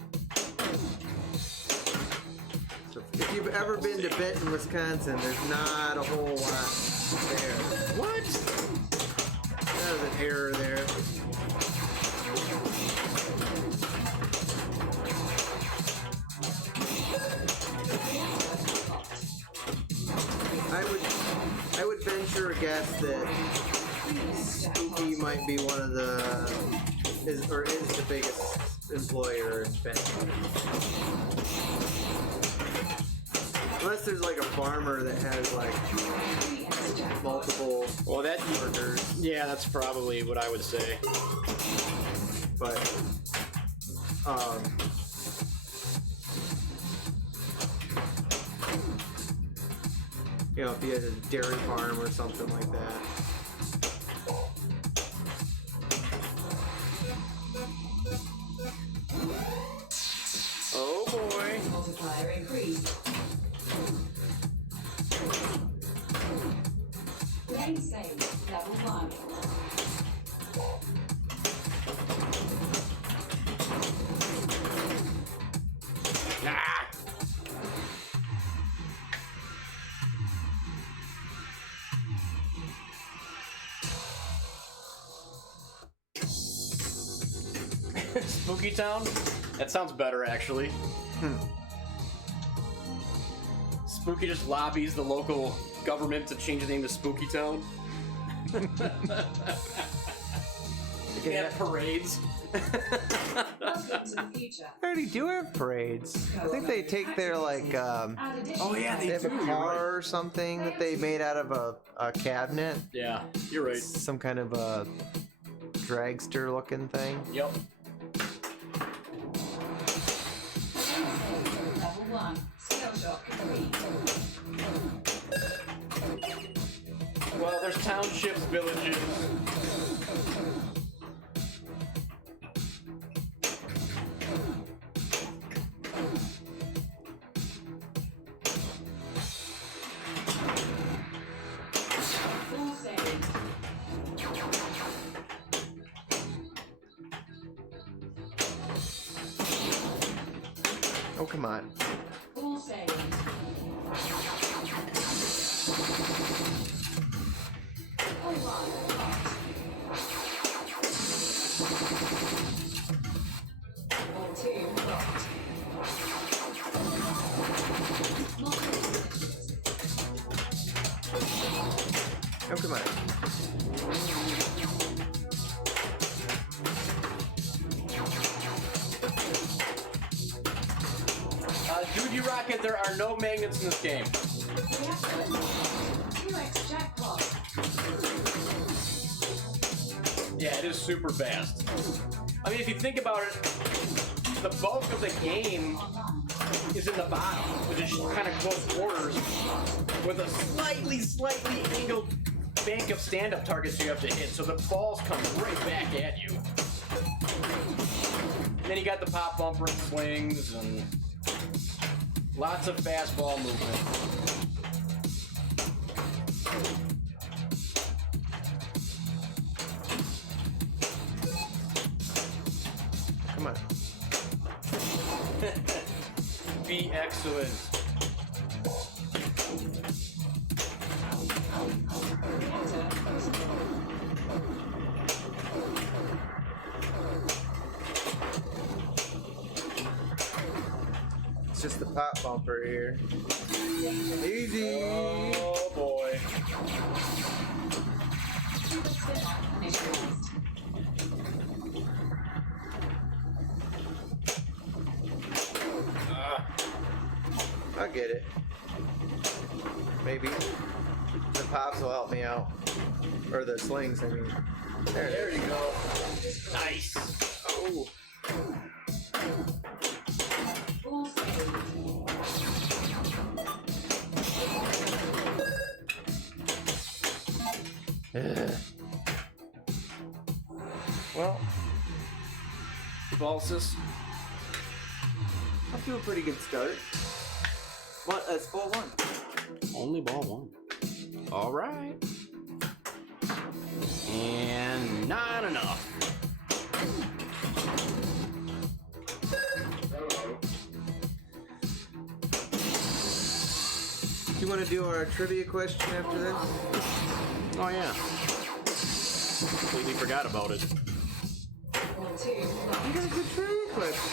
So if you've ever been to Benton, Wisconsin, there's not a whole lot there. What? There's an error there. I would venture a guess that Spooky might be one of is the biggest employer in Benton. Unless there's like a farmer that has like multiple Well, that. workers, Yeah, that's probably what I would say. but you know, if he had a dairy farm or something like that. Oh boy. Multiplier increased. Brain save level 1. Ah! Spooky Town? That sounds better, actually. Spooky just lobbies the local government to change the name to Spooky Town. They have parades. Welcome to the future. They already do have parades. I think they take their like Add additional Oh, yeah, they have a do, you're car right. or something that they made out of a cabinet, Yeah, you're right. some kind of a dragster looking thing. Yep. level 1. Skill shot complete. Well, there's townships, villages. Full save. Oh come on! Full save. Oh, wow. All 2 blocked. Oh, come on. Dude, you rocket, there are no magnets in this game. Reactor. 2x jackpot. Yeah, it is super fast. I mean, if you think about it, the bulk of the game is in the bottom, which is kind of close quarters, with a slightly angled bank of stand-up targets you have to hit, so the balls come right back at you. And then you got the pop bumper and swings, and lots of fastball movement. Come on. Be excellent. It's just the pop bumper here. Easy. Oh boy. Super spinner initialized. I'll get it. Maybe. The pops will help me out. Or the slings, I mean. There you go. Nice. Oh. Ball saved. Well, Balsis. I'll do a pretty good start. What? That's ball one. Only ball one. All right. And not enough. Do you want to do our trivia question after this? Oh yeah. Completely forgot about it. Ball 2. You got a good trivia question.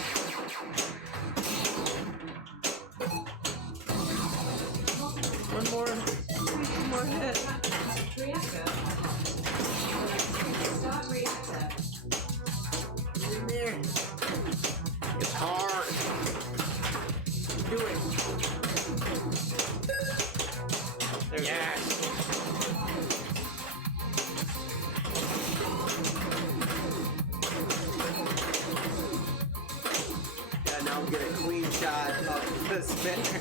One more hit. Reactor. Start reactor. In there. It's hard. Do it. There Yes. Yeah, now I'm getting a clean shot of the spinner.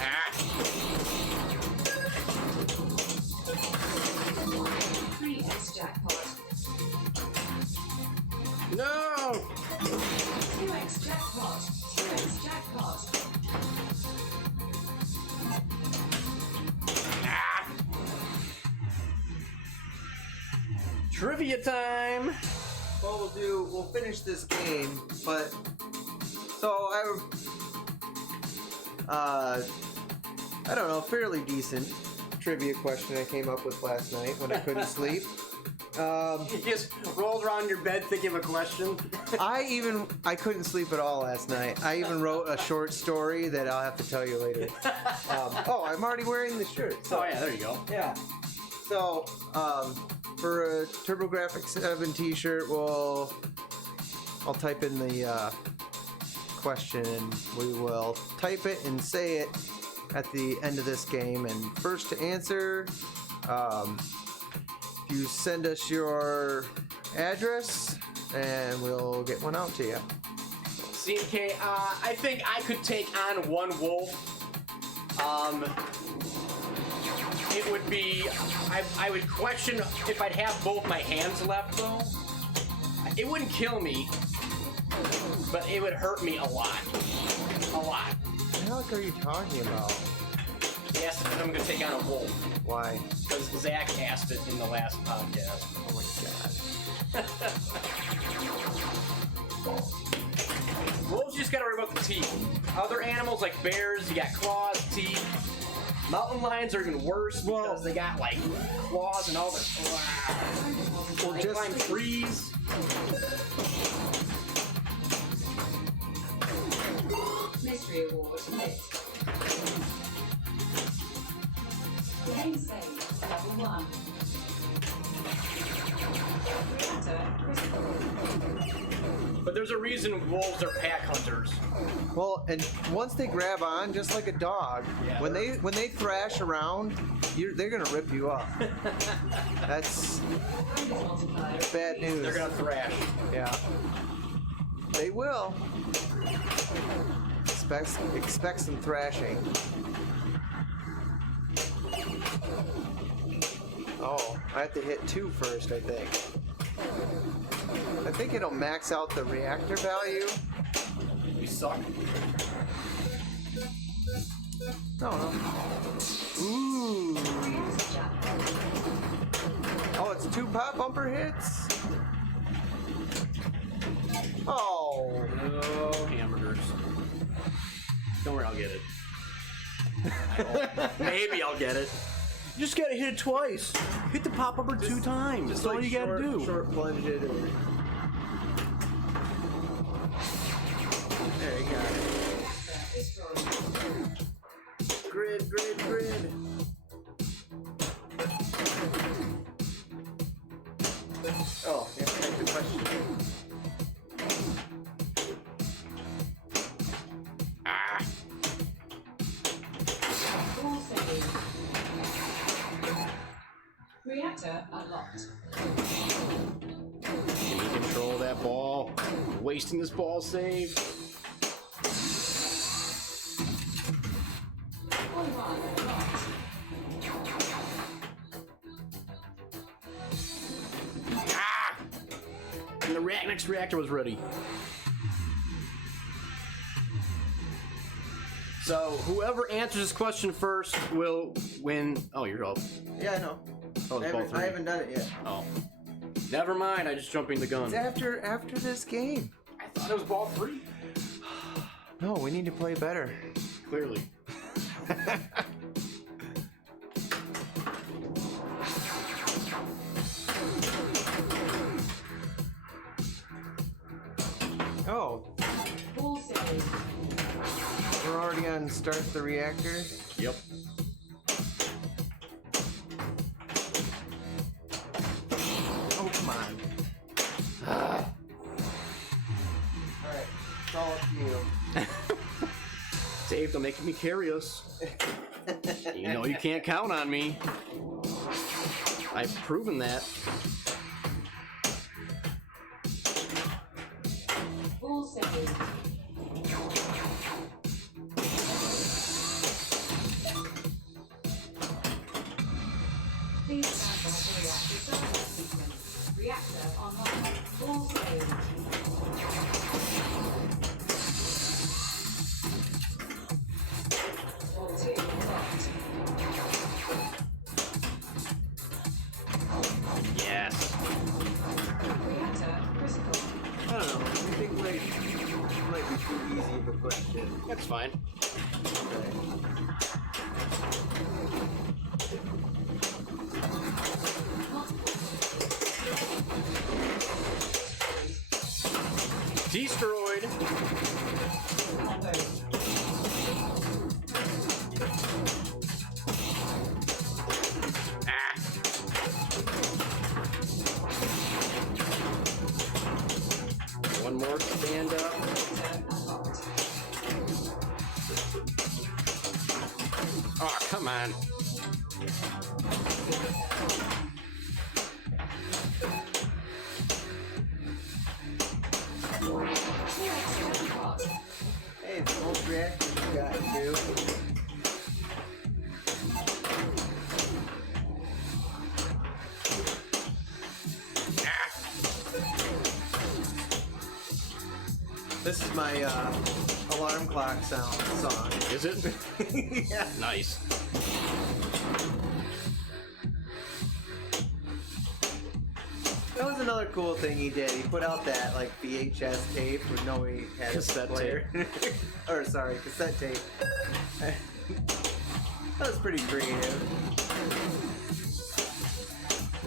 Ah. 3x jackpot. No. 2x jackpot. 2x jackpot. Ah. Trivia time. What we'll finish this game, but so I don't know, fairly decent trivia question I came up with last night when I couldn't sleep. You just rolled around your bed thinking of a question. I couldn't sleep at all last night. I even wrote a short story that I'll have to tell you later. Oh, I'm already wearing the shirt. So Oh yeah, there you go. yeah. So, for a TurboGrafx 7 t-shirt, I'll type in the question and we will type it and say it at the end of this game. And first to answer, you send us your address and we'll get one out to you. CNK, I think I could take on one wolf. It would be, I would question if I'd have both my hands left though. It wouldn't kill me, but it would hurt me a lot. A lot. What the hell are you talking about? Yes, I'm gonna take on a wolf. Why? Because Zach asked it in the last podcast. Oh my god. Wolves, you just gotta worry about the teeth. Other animals like bears, you got claws, teeth. Mountain lions are even worse because they got like claws and all the. Or They just- climb trees. Mystery award lit. Game set. But there's a reason wolves are pack hunters. Well, and once they grab on, just like a dog, Yeah, when they thrash around, they're gonna rip you up. That's bad news. They're gonna thrash. Yeah, they will. Expect some thrashing. Oh, I have to hit 2 first, I think. I think it'll max out the reactor value. We suck. No. Ooh. Oh, it's 2 pop bumper hits? Oh. No hamburgers. Don't worry, I'll get it. Maybe I'll get it. You just gotta hit it twice. Hit the pop upper 2 times. That's all you gotta do. Short plunge it. Or... There you got it. Grid. Oh, yeah, take the question. Full save. Reactor unlocked. Can you control that ball? Wasting this ball save. Full run unlocked. And the next reactor was ready. So whoever answers this question first will win. Oh, you're up. Yeah, I know. Oh, it's ball 3. I haven't done it yet. Oh, never mind. I just jumping the gun. It's after this game. I thought it was ball 3. No, we need to play better. Clearly. Oh, Full save. we're already on start the reactor. Yep. Oh, come on. Alright, it's all up to you. Dave, don't make me curious. You know you can't count on me. I've proven that. Full save. Please stand by for reactor startup sequence. Reactor online. Full save. Full 2 unlocked. Yes. Reactor critical. I don't know. I think might be too easy of a question. That's fine. Destroyed. Combo. Ah. One more stand up. Reactor unlocked. Oh, come on. Reactor unlocked. Hey, it's the most reactors you got, too. This is my alarm clock song. Is it? Yeah. Nice. That was another cool thing he did. He put out that like VHS tape with no he had a Cassette player. Or sorry, cassette tape. That was pretty creative.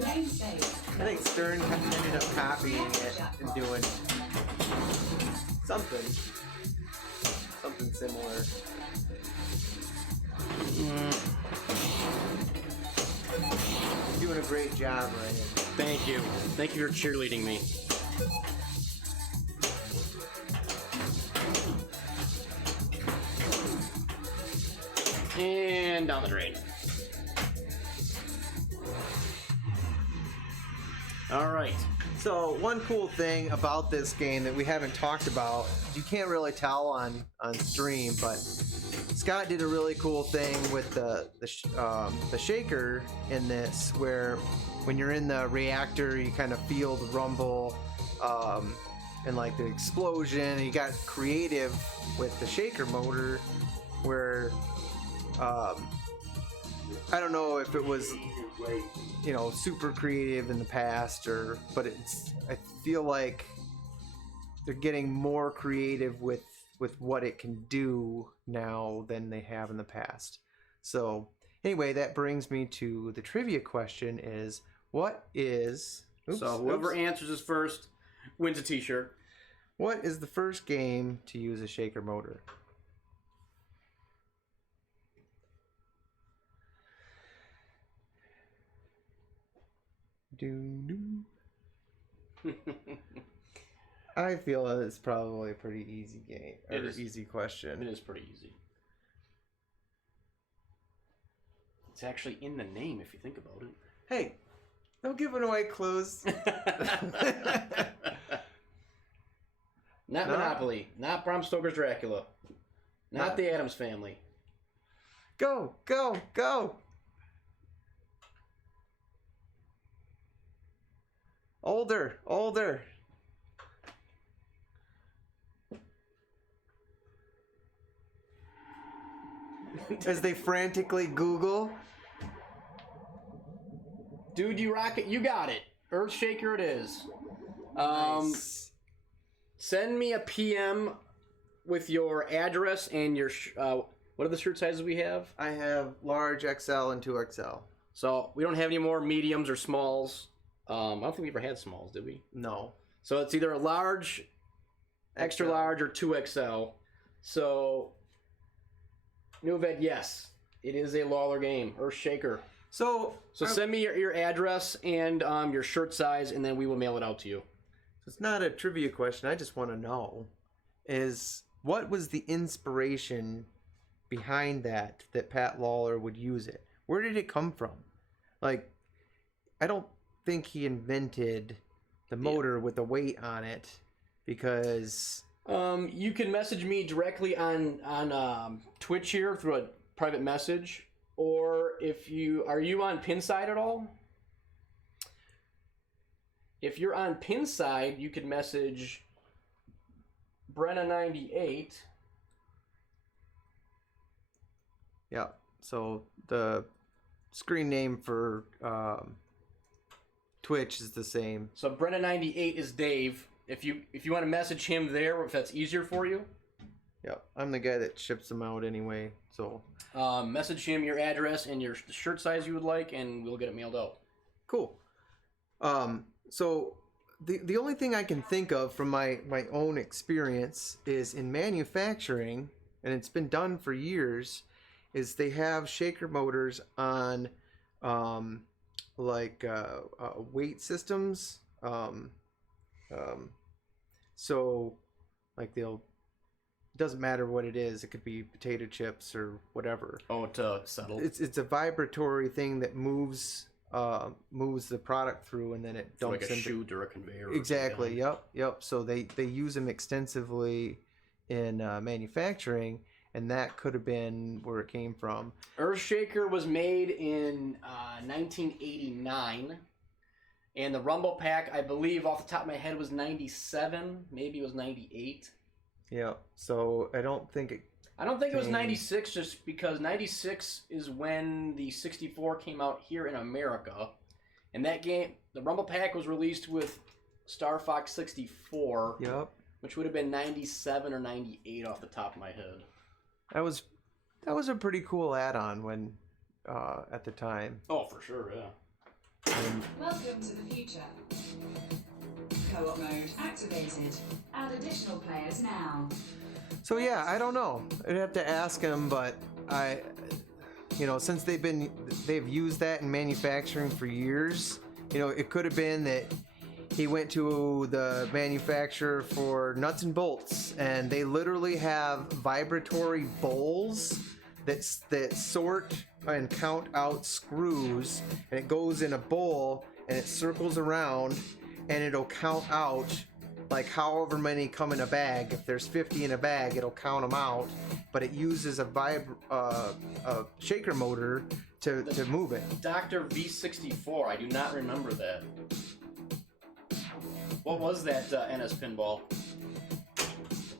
Lane save. I think Stern ended up copying it and doing something similar. You're doing a great job, Ryan. Thank you. Thank you for cheerleading me. And down the drain. All right. So one cool thing about this game that we haven't talked about, you can't really tell on stream, but Scott did a really cool thing with the shaker in this, where when you're in the reactor, you kind of feel the rumble and like the explosion. He got creative with the shaker motor, where I don't know if it was, you know, super creative in the past, but I feel like they're getting more creative with what it can do now than they have in the past. So anyway, that brings me to the trivia question: is what is so whoever answers this first wins a t-shirt. What is the first game to use a shaker motor? I feel it's probably a pretty easy game. It is. Easy question. It is pretty easy. It's actually in the name if you think about it. Hey, no giving away clues. Not No. Monopoly. Not Bram Stoker's Dracula. Not the Addams Family. Go, go, go. Older, older. As they frantically Google. Dude, you rock it. You got it. Earthshaker it is. Nice. Send me a PM with your address and your... what are the shirt sizes we have? I have large XL and 2XL. So we don't have any more mediums or smalls. I don't think we ever had smalls, did we? No. So it's either a large, extra XL. large, or 2XL. So, Nuved, yes, it is a Lawler game, Earthshaker. So Send me your address and your shirt size, and then we will mail it out to you. it's not a trivia question. I just want to know is what was the inspiration behind that Pat Lawler would use it? Where did it come from? Like, I don't think he invented the motor with the weight on it, because You can message me directly on Twitch here through a private message, or are you on Pinside at all? If you're on Pinside, you could message Brenna98. yeah. So the screen name for Twitch is the same. So Brenna98 is Dave. If you want to message him there, if that's easier for you, Yep, I'm the guy that ships them out anyway. So message him your address and your shirt size you would like, and we'll get it mailed out. cool. So the only thing I can think of from my own experience is in manufacturing, and it's been done for years, is they have shaker motors on weight systems. So like doesn't matter what it is. It could be potato chips or whatever. Oh, to settle. It's a vibratory thing that moves the product through, and then it So dumps like a into chute or a conveyor. exactly. Yep. So they use them extensively in manufacturing, and that could have been where it came from. Earthshaker was made in 1989, and the Rumble Pack, I believe, off the top of my head, was 97. Maybe it was 98. Yeah. So I don't think it. I don't think it was 96, just because 96 is when the 64 came out here in America. And that game, the Rumble Pack, was released with Star Fox 64, Yep. which would have been 97 or 98 off the top of my head. That was a pretty cool add-on when at the time. Oh, for sure, yeah. Welcome to the future. Co-op mode activated. Add additional players now. So yeah, I don't know. I'd have to ask him, but since they've used that in manufacturing for years, it could have been that he went to the manufacturer for nuts and bolts, and they literally have vibratory bowls that sort and count out screws, and it goes in a bowl and it circles around, and it'll count out like however many come in a bag. If there's 50 in a bag, it'll count them out, but it uses a shaker motor to move it. Dr. V64, I do not remember that. What was that NS pinball?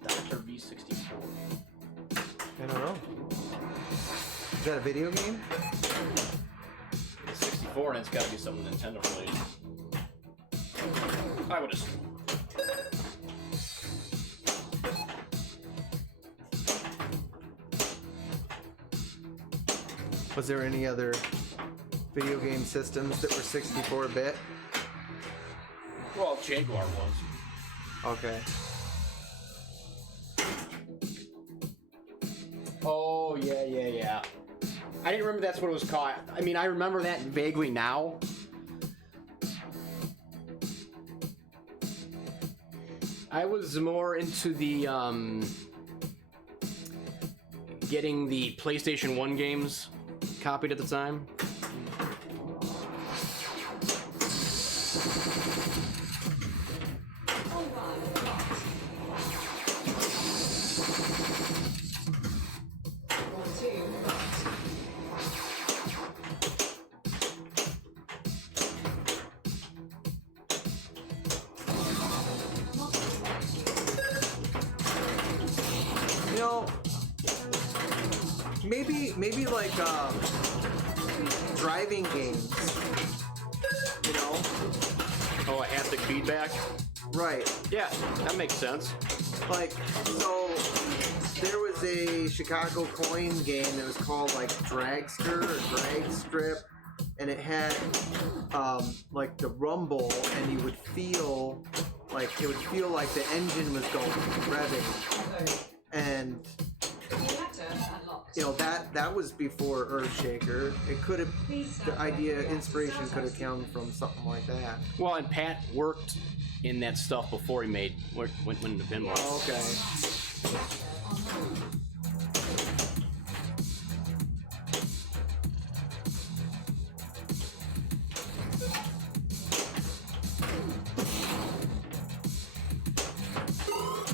Dr. V64. I don't know. Is that a video game? It's 64 and it's gotta be something Nintendo related. I would assume. Was there any other video game systems that were 64-bit? Well, Jaguar was. Okay. Oh, yeah. I didn't remember that's what it was called. I mean, I remember that vaguely now. I was more into the, getting the PlayStation 1 games copied at the time. You know, maybe like driving games. You know? Oh, haptic feedback? Right. Yeah, that makes sense. Like, so there was a Chicago coin game that was called like Dragster or Drag Strip, and it had like the rumble, and you would feel like the engine was going revving, and you know that was before Earthshaker. It could have inspiration could have come from something like that. Well, and Pat worked in that stuff before he went into pinball. Oh, okay.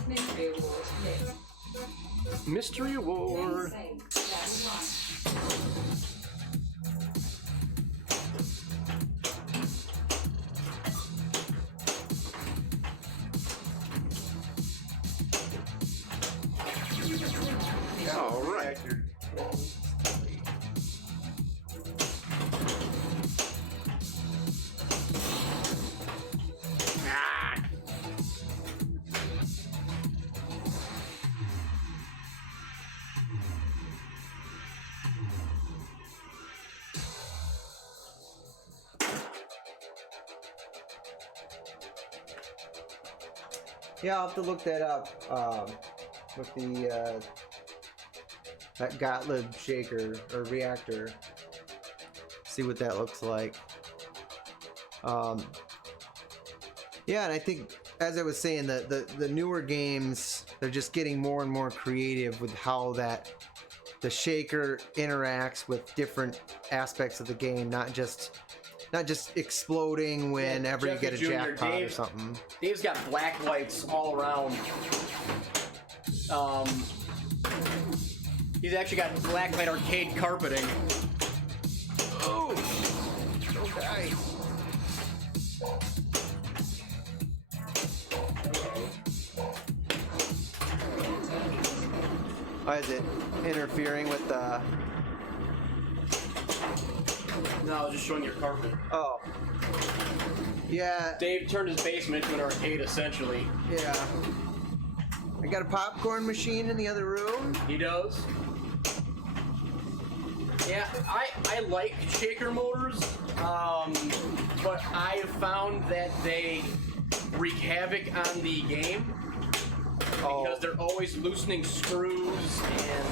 Mystery Award list. Mystery Award. All right. Ah. Yeah, I'll have to look that up with the that Gottlieb shaker or reactor. See what that looks like. Yeah, and I think, as I was saying, the newer games, they're just getting more and more creative with how the shaker interacts with different aspects of the game, not just exploding whenever you get a Jr., jackpot or something. Dave's got black lights all around. He's actually got blacklight arcade carpeting. Oh! Okay. Why is it interfering with the... No, I was just showing your carpet. Oh. Yeah. Dave turned his basement into an arcade, essentially. Yeah. I got a popcorn machine in the other room. He does. Yeah, I like shaker motors, but I have found that they wreak havoc on the game because they're always loosening screws, and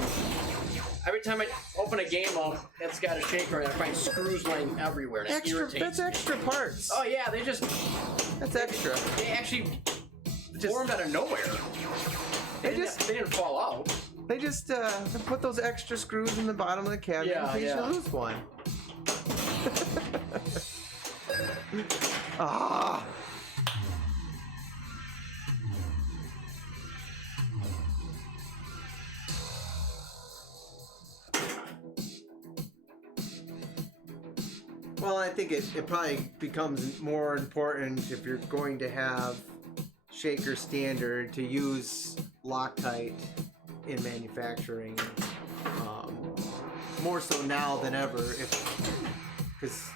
every time I open a game up that's got a shaker in it, I find screws laying everywhere. And it irritates That's me. extra parts. Oh yeah, That's extra. they actually formed out of nowhere. They didn't fall out. They just put those extra screws in the bottom of the cabinet in case you lose one. Ah. Well, I think it probably becomes more important if you're going to have shaker standard to use Loctite in manufacturing, more so now than ever, because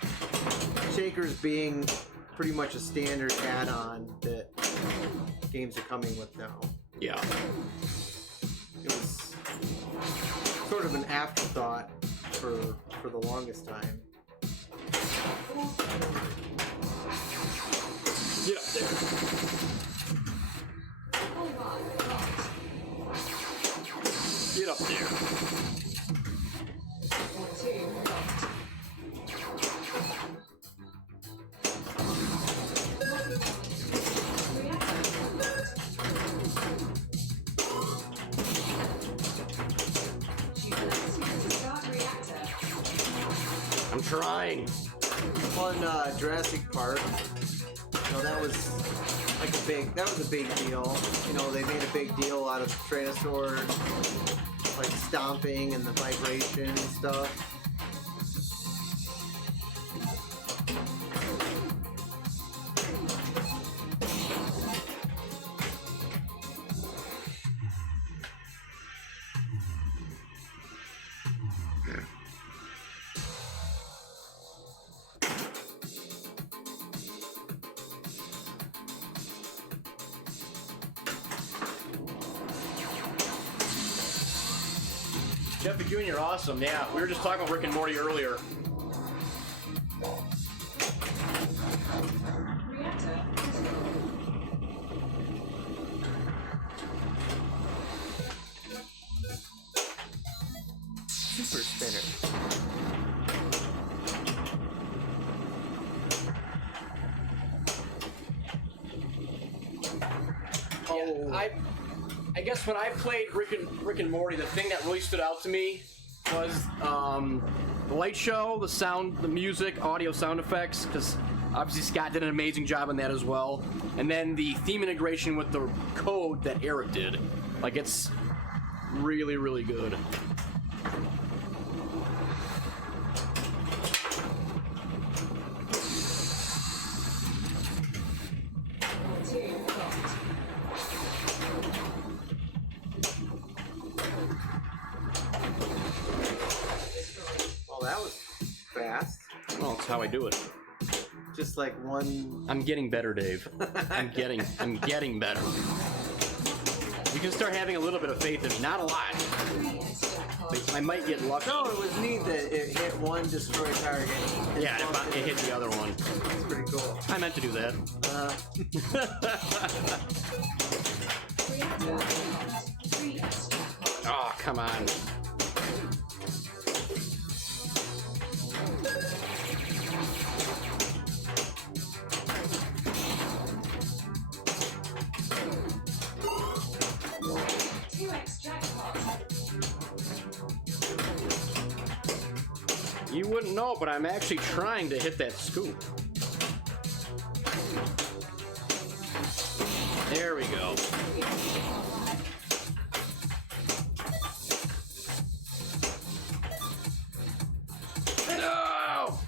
shakers being pretty much a standard add-on that games are coming with now. Yeah. It was sort of an afterthought for the longest time. Get up there. Get up there. I'm trying. Well, in Jurassic Park, that was a big deal. They made a big deal out of Tyrannosaur, like stomping and the vibration and stuff. Jeffy Jr., awesome. Yeah, we were just talking about Rick and Morty earlier. Super spinner. Oh, I guess when I played Rick and Morty, the thing that really stood out to me was the light show, the sound, the music, audio, sound effects, because obviously Scott did an amazing job on that as well. And then the theme integration with the code that Eric did. Like, it's really, really good. That was fast. Well, that's how I do it. Just like one. I'm getting better, Dave. I'm getting better. You can start having a little bit of faith in me, not a lot. But I might get lucky. No, it was neat that it hit one destroy target. Yeah, it hit the other one. It's pretty cool. I meant to do that. Oh, come on. You wouldn't know, but I'm actually trying to hit that scoop. There we go. No!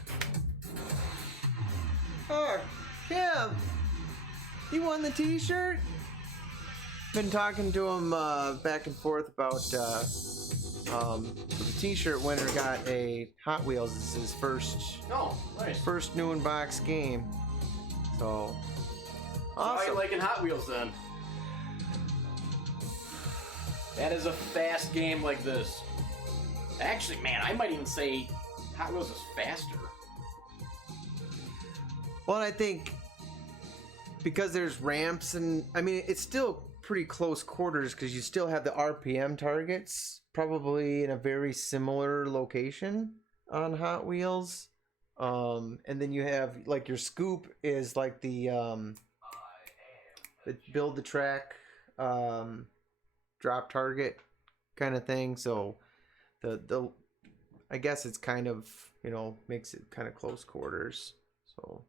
Oh, Kim! You won the t-shirt? Been talking to him back and forth about the t-shirt winner got a Hot Wheels. This is his first new in-box game. So awesome. How are you liking Hot Wheels then? That is a fast game like this. Actually, man, I might even say Hot Wheels is faster. Well, I think because there's ramps and it's still pretty close quarters because you still have the RPM targets probably in a very similar location on Hot Wheels. And then you have like your scoop is like the build the track drop target kind of thing. So the I guess it's kind of, you know, makes it kind of close quarters. So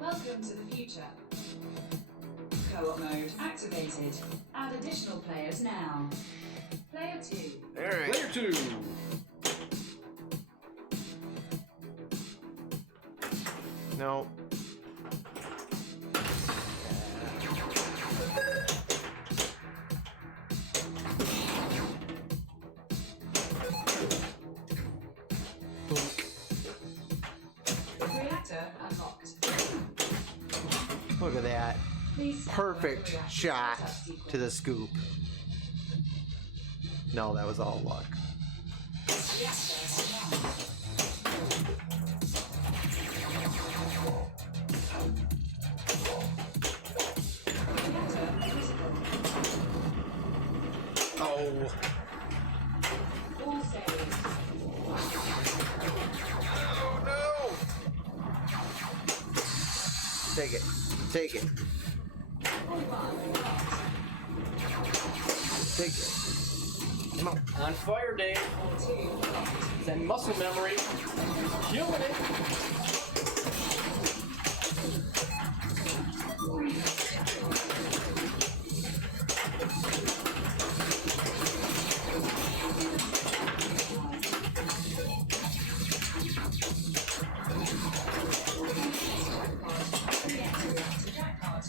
Welcome to the future. Co-op mode activated. Add additional players now. Player 2. all right. Player 2. No. Reactor unlocked. Look at that. Please stand by Perfect the reactor shot setup sequence. to the scoop. No, that was all luck. Reactor online. Reactor critical. Oh. All saved. Oh no! Take it. Take it. All one locked. Take it. Come on. On fire, Dave. All two locked. That muscle memory. Killing it. Reactor jackpot.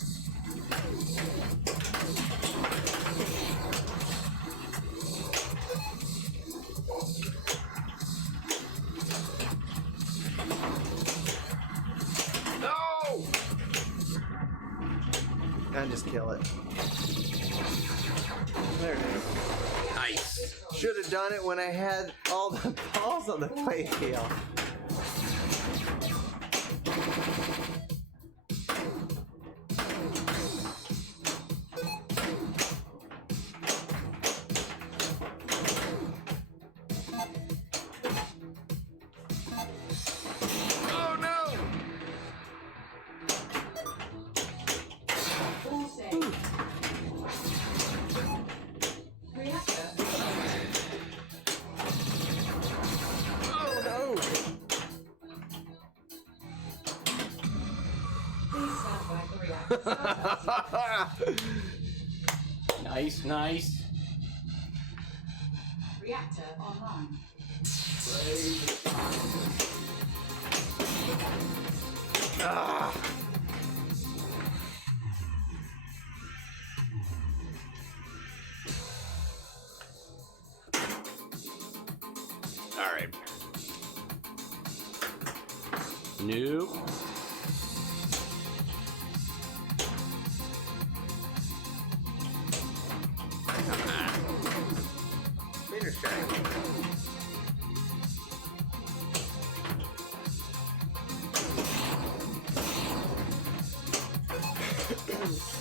No! And just kill it. There it is. Nice. Should have done it when I had all the balls on the play field. Oh no! All saved. Reactor activated. Oh no! Please stand by for reactor setup sequence. Nice, nice. Reactor online. Ah. All right. Nope. Meter shine. Reactor critical.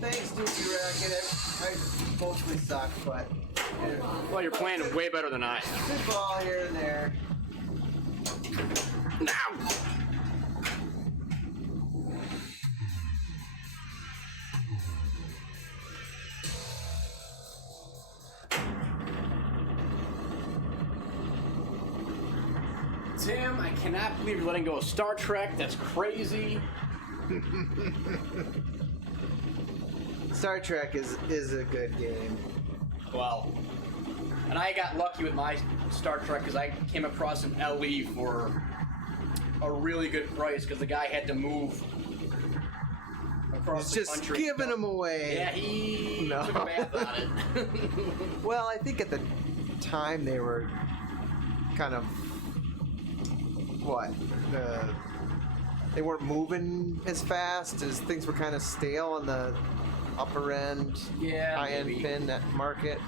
Thanks, Dookie Racket. I mostly suck, but Well, you're playing way better than I am. good ball here and there. Now. Tim, I cannot believe you're letting go of Star Trek. That's crazy. Star Trek is a good game. Well, and I got lucky with my Star Trek because I came across an LE for a really good price because the guy had to move across It's the just country. giving them away. Yeah, he No. took a bath on it. Well, I think at the time they were kind of they weren't moving as fast as things were kind of stale on the upper end, Yeah, high end maybe. pin that market.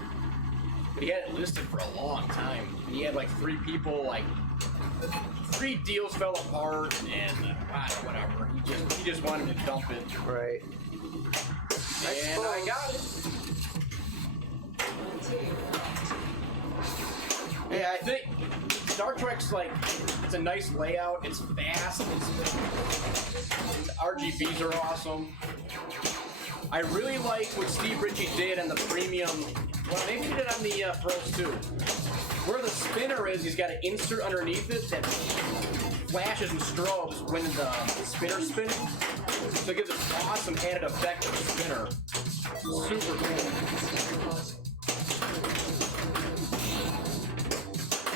But he had it listed for a long time. And he had like 3 people, like 3 deals fell apart, and whatever. He just wanted to dump it, Right. and I got it. Yeah, I think Star Trek's like, it's a nice layout. It's fast. The RGBs are awesome. I really like what Steve Ritchie did on the premium. Well, maybe he did it on the Pros too. Where the spinner is, he's got an insert underneath it that flashes and strobes when the spinner's spinning. So it gives an awesome added effect to the spinner. Super cool.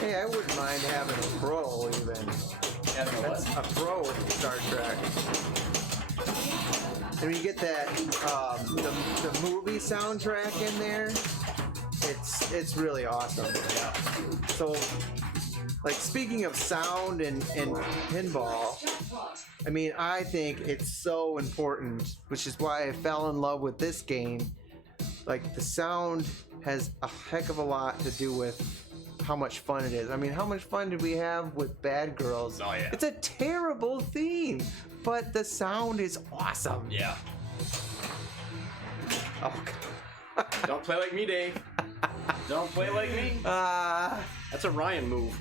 Hey, I wouldn't mind having a pro even. Having a That's what? a pro with Star Trek. And when you get that the movie soundtrack in there, it's really awesome. Yeah. So, like, speaking of sound and pinball, I mean, I think it's so important, which is why I fell in love with this game. Like, the sound has a heck of a lot to do with how much fun it is. I mean, how much fun did we have with Bad Girls? Oh, yeah. It's a terrible theme, but the sound is awesome. Yeah. Oh, Don't play like me, Dave. Don't play like me. That's a Ryan move.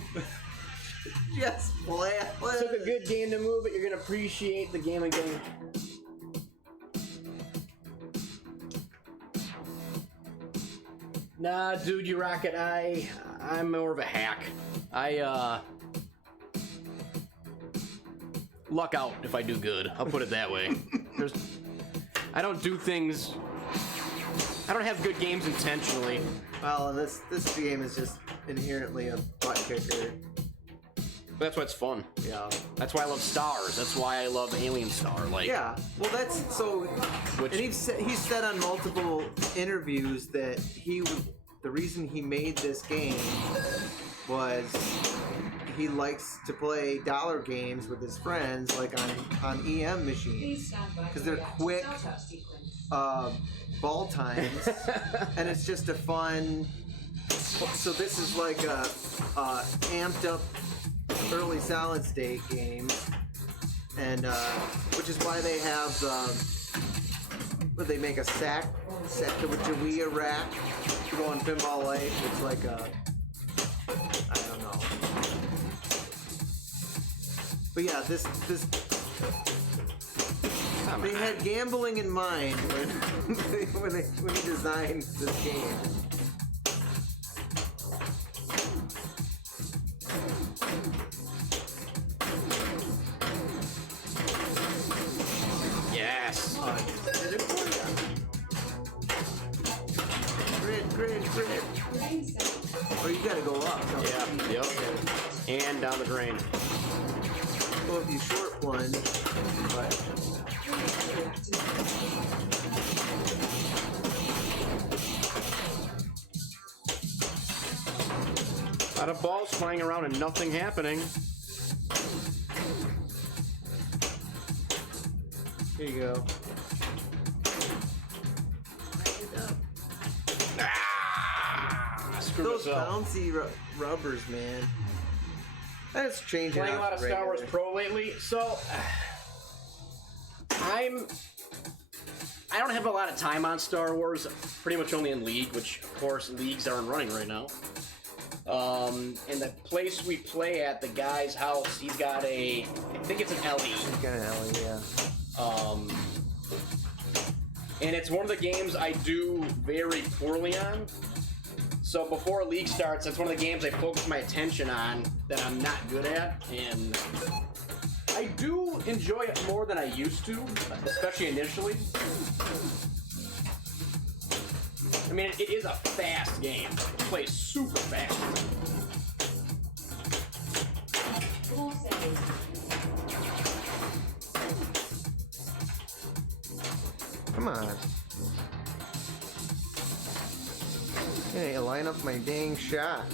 Just play it. Took a good game to move it. You're gonna appreciate the game again. Nah, dude, you rock it. I'm more of a hack. Luck out if I do good. I'll put it that way. I don't do things. I don't have good games intentionally. Well, this game is just inherently a butt kicker. But that's why it's fun. Yeah. That's why I love Stars. That's why I love Alien Star. Like, Yeah. Well, that's so. Which- And he said on multiple interviews that the reason he made this game was he likes to play dollar games with his friends, like on EM machines, because they're quick ball times, and it's just a fun. So this is like a amped up early solid state game, and which is why they have they make a Sacagawea rack to go on Pinball Life. It's like a, I don't know, but yeah, this they had gambling in mind when they designed this game. yes. Did it for you? Grid. Oh, you gotta go up. don't you? Yeah. Yep. And down the drain. Well, if you short plunge, but A lot of balls flying around and nothing happening. here you go. Screw Those myself. bouncy rubbers, man. That's changing. Playing a lot of Star Wars regular. Pro lately, so I don't have a lot of time on Star Wars. Pretty much only in League, which of course leagues aren't running right now. And the place we play at, the guy's house, he's got I think it's an LE. He's got an alley, yeah. And it's one of the games I do very poorly on. So before a league starts, that's one of the games I focus my attention on that I'm not good at, and I do enjoy it more than I used to, especially initially. I mean, it is a fast game. It plays super fast. Come on. Hey, line up my dang shot.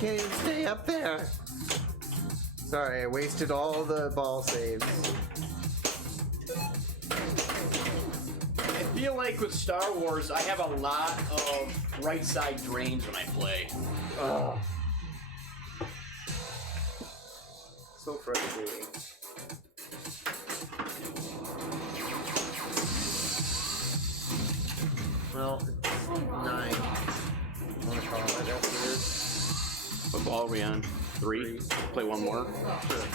can't even stay up there. Sorry, I wasted all the ball saves. I feel like with Star Wars, I have a lot of right side drains when I play. Ugh. So frustrating. Well, it's 9. I want to call it after this. What ball are we on? 3? Play one more. Sure.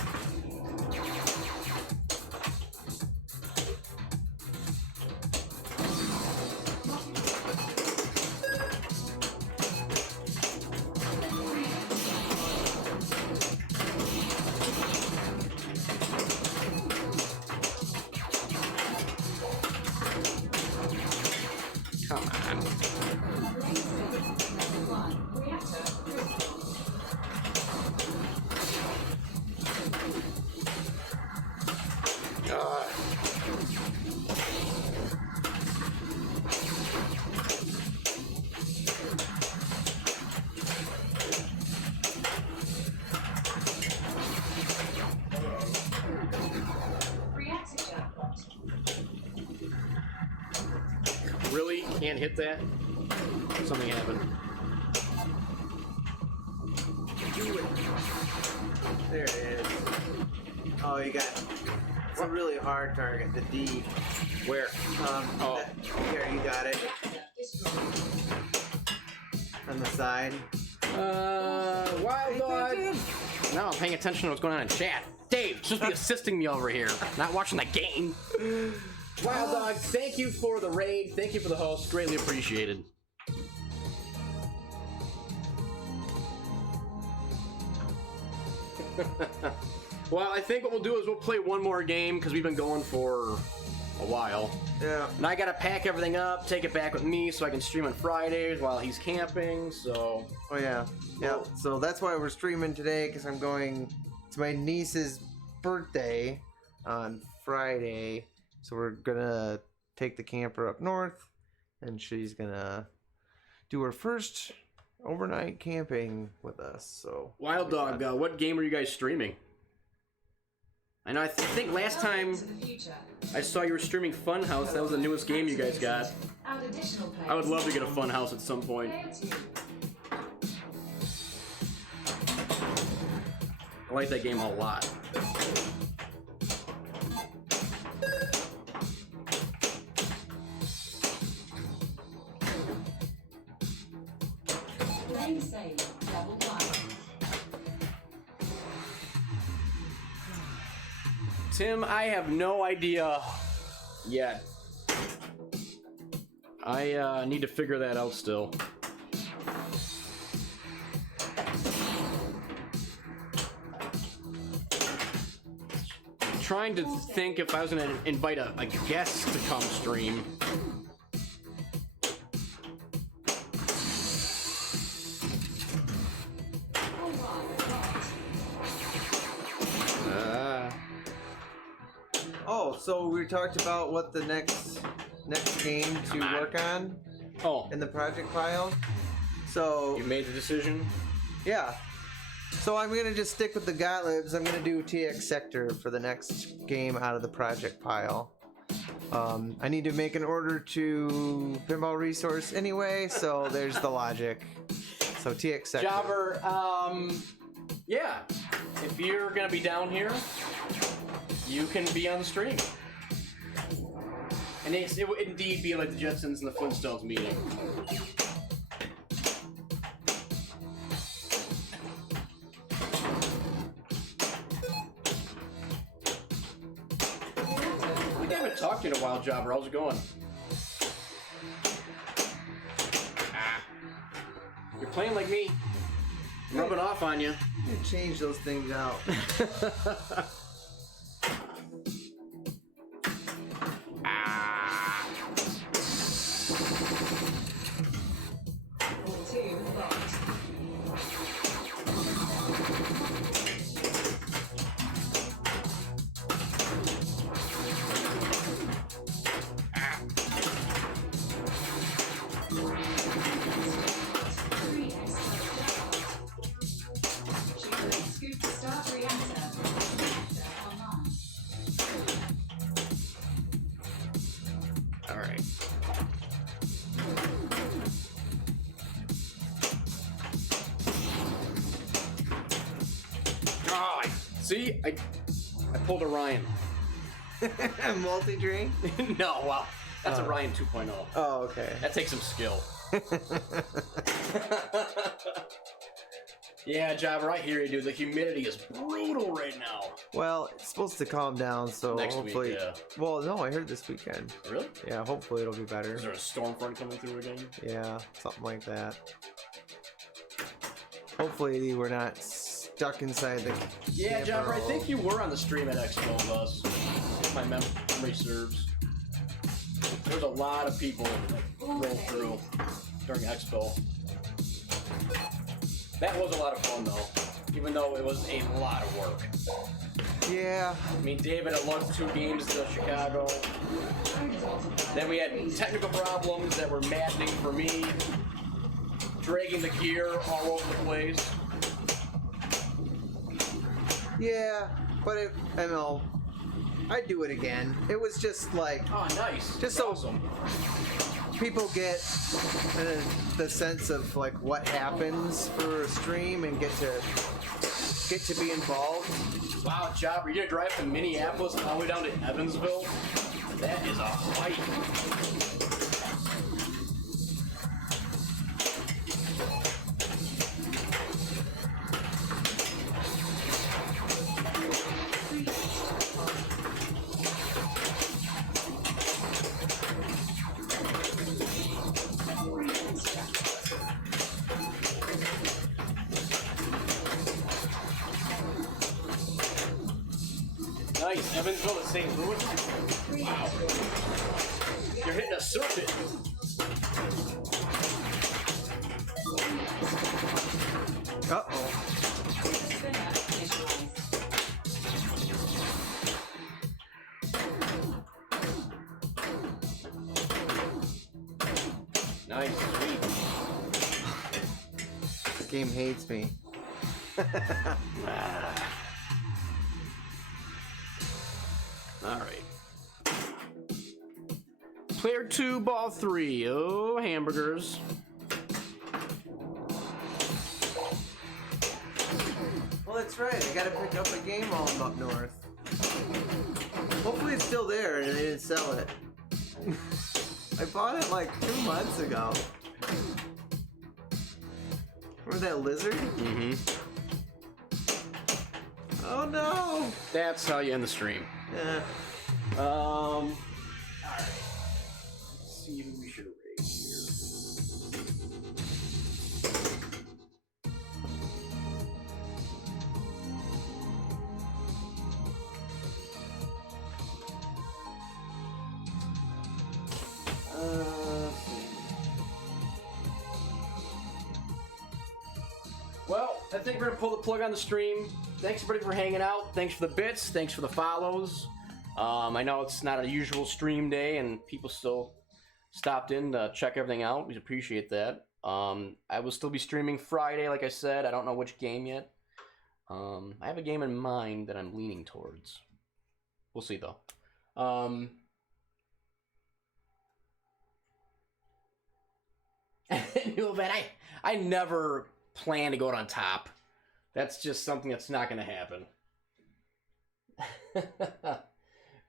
Come on. Reactor jackpot. Really? Can't hit that? Something happened. Do it. There it is. Oh, you got. It's a really hard target, the D. Where? Oh. Here, you got it. On the side. Wild Dog. Now I'm paying attention to what's going on in chat. Dave, just be assisting me over here, not watching the game. Wild Dog, thank you for the raid. Thank you for the host. Greatly appreciated. Well, I think what we'll do is we'll play one more game because we've been going for a while. Yeah. And I gotta pack everything up, take it back with me so I can stream on Fridays while he's camping, so... Oh, yeah. Yeah. So that's why we're streaming today, because I'm going... It's my niece's birthday on Friday. So we're gonna take the camper up north, and she's gonna do her first overnight camping with us. So Wild Dog, what game are you guys streaming? I know, I think last time I saw you were streaming Funhouse. That was the newest game you guys got. I would love to get a Funhouse at some point. I like that game a lot. Playing safe, level 1. Tim, I have no idea yet. I need to figure that out still. Trying to think if I was gonna invite a guest to come stream. Oh, so we talked about what the next game to work on in the project file. So You made the decision? yeah. So I'm gonna just stick with the Gottliebs. I'm gonna do TX Sector for the next game out of the project pile. I need to make an order to Pinball Resource anyway, so there's the logic. So TX Sector. Jobber, yeah. If you're gonna be down here, you can be on the stream. And it would indeed be like the Jetsons and the Flintstones meeting. I haven't talked to you in a while, Jobber. How's it going? You're playing like me. I'm rubbing off on you. I'm gonna change those things out. See, I pulled a Ryan. Multi-drain? No, wow. That's a Ryan 2.0. Oh, okay. That takes some skill. Yeah, Jobber, I hear you, dude. The humidity is brutal right now. Well, it's supposed to calm down, so Next hopefully. week, yeah. Well, no, I heard this weekend. Really? Yeah, hopefully it'll be better. Is there a storm front coming through again? Yeah, something like that. Hopefully we're not stuck inside the. Yeah, camper Jobber, I all- think you were on the stream at Expo with us, if my memory serves. There's a lot of people that rolled through during Expo. That was a lot of fun, though, even though it was a lot of work. Yeah. I mean, David had lost 2 games to Chicago. Then we had technical problems that were maddening for me. Dragging the gear all over the place. Yeah, but I know. I'd do it again. It was just like Oh, nice. Just so- awesome. people get the sense of like what happens for a stream and get to be involved. Wow, Jobber, you're gonna drive from Minneapolis all the way down to Evansville? That is a fight. Nice, Evansville to St. Louis. Wow. You're hitting a circuit. Uh-oh. Nice, sweet. This game hates me. Alright. Player 2, ball 3. Oh, hamburgers. Well, that's right. I gotta pick up a game while I'm up north. Hopefully it's still there and they didn't sell it. I bought it like 2 months ago. Remember that lizard? Mm-hmm. Oh no! That's how you end the stream. Yeah. Alright. Let's see who we should rate here. Well, I think we're gonna pull the plug on the stream. Thanks everybody for hanging out. Thanks for the bits. Thanks for the follows. I know it's not a usual stream day, and people still stopped in to check everything out. We appreciate that. I will still be streaming Friday, like I said. I don't know which game yet. I have a game in mind that I'm leaning towards. We'll see though. No, man, I never plan to go out on top. That's just something that's not going to happen.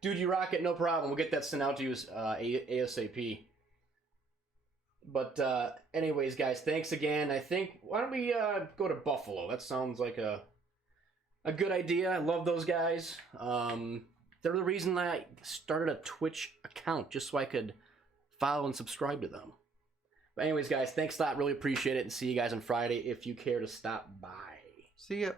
Dude, you rock it, no problem. We'll get that sent out to you ASAP. But anyways, guys, thanks again. I think, why don't we go to Buffalo? That sounds like a good idea. I love those guys. They're the reason I started a Twitch account, just so I could follow and subscribe to them. But anyways, guys, thanks a lot. Really appreciate it. And see you guys on Friday if you care to stop by. See ya.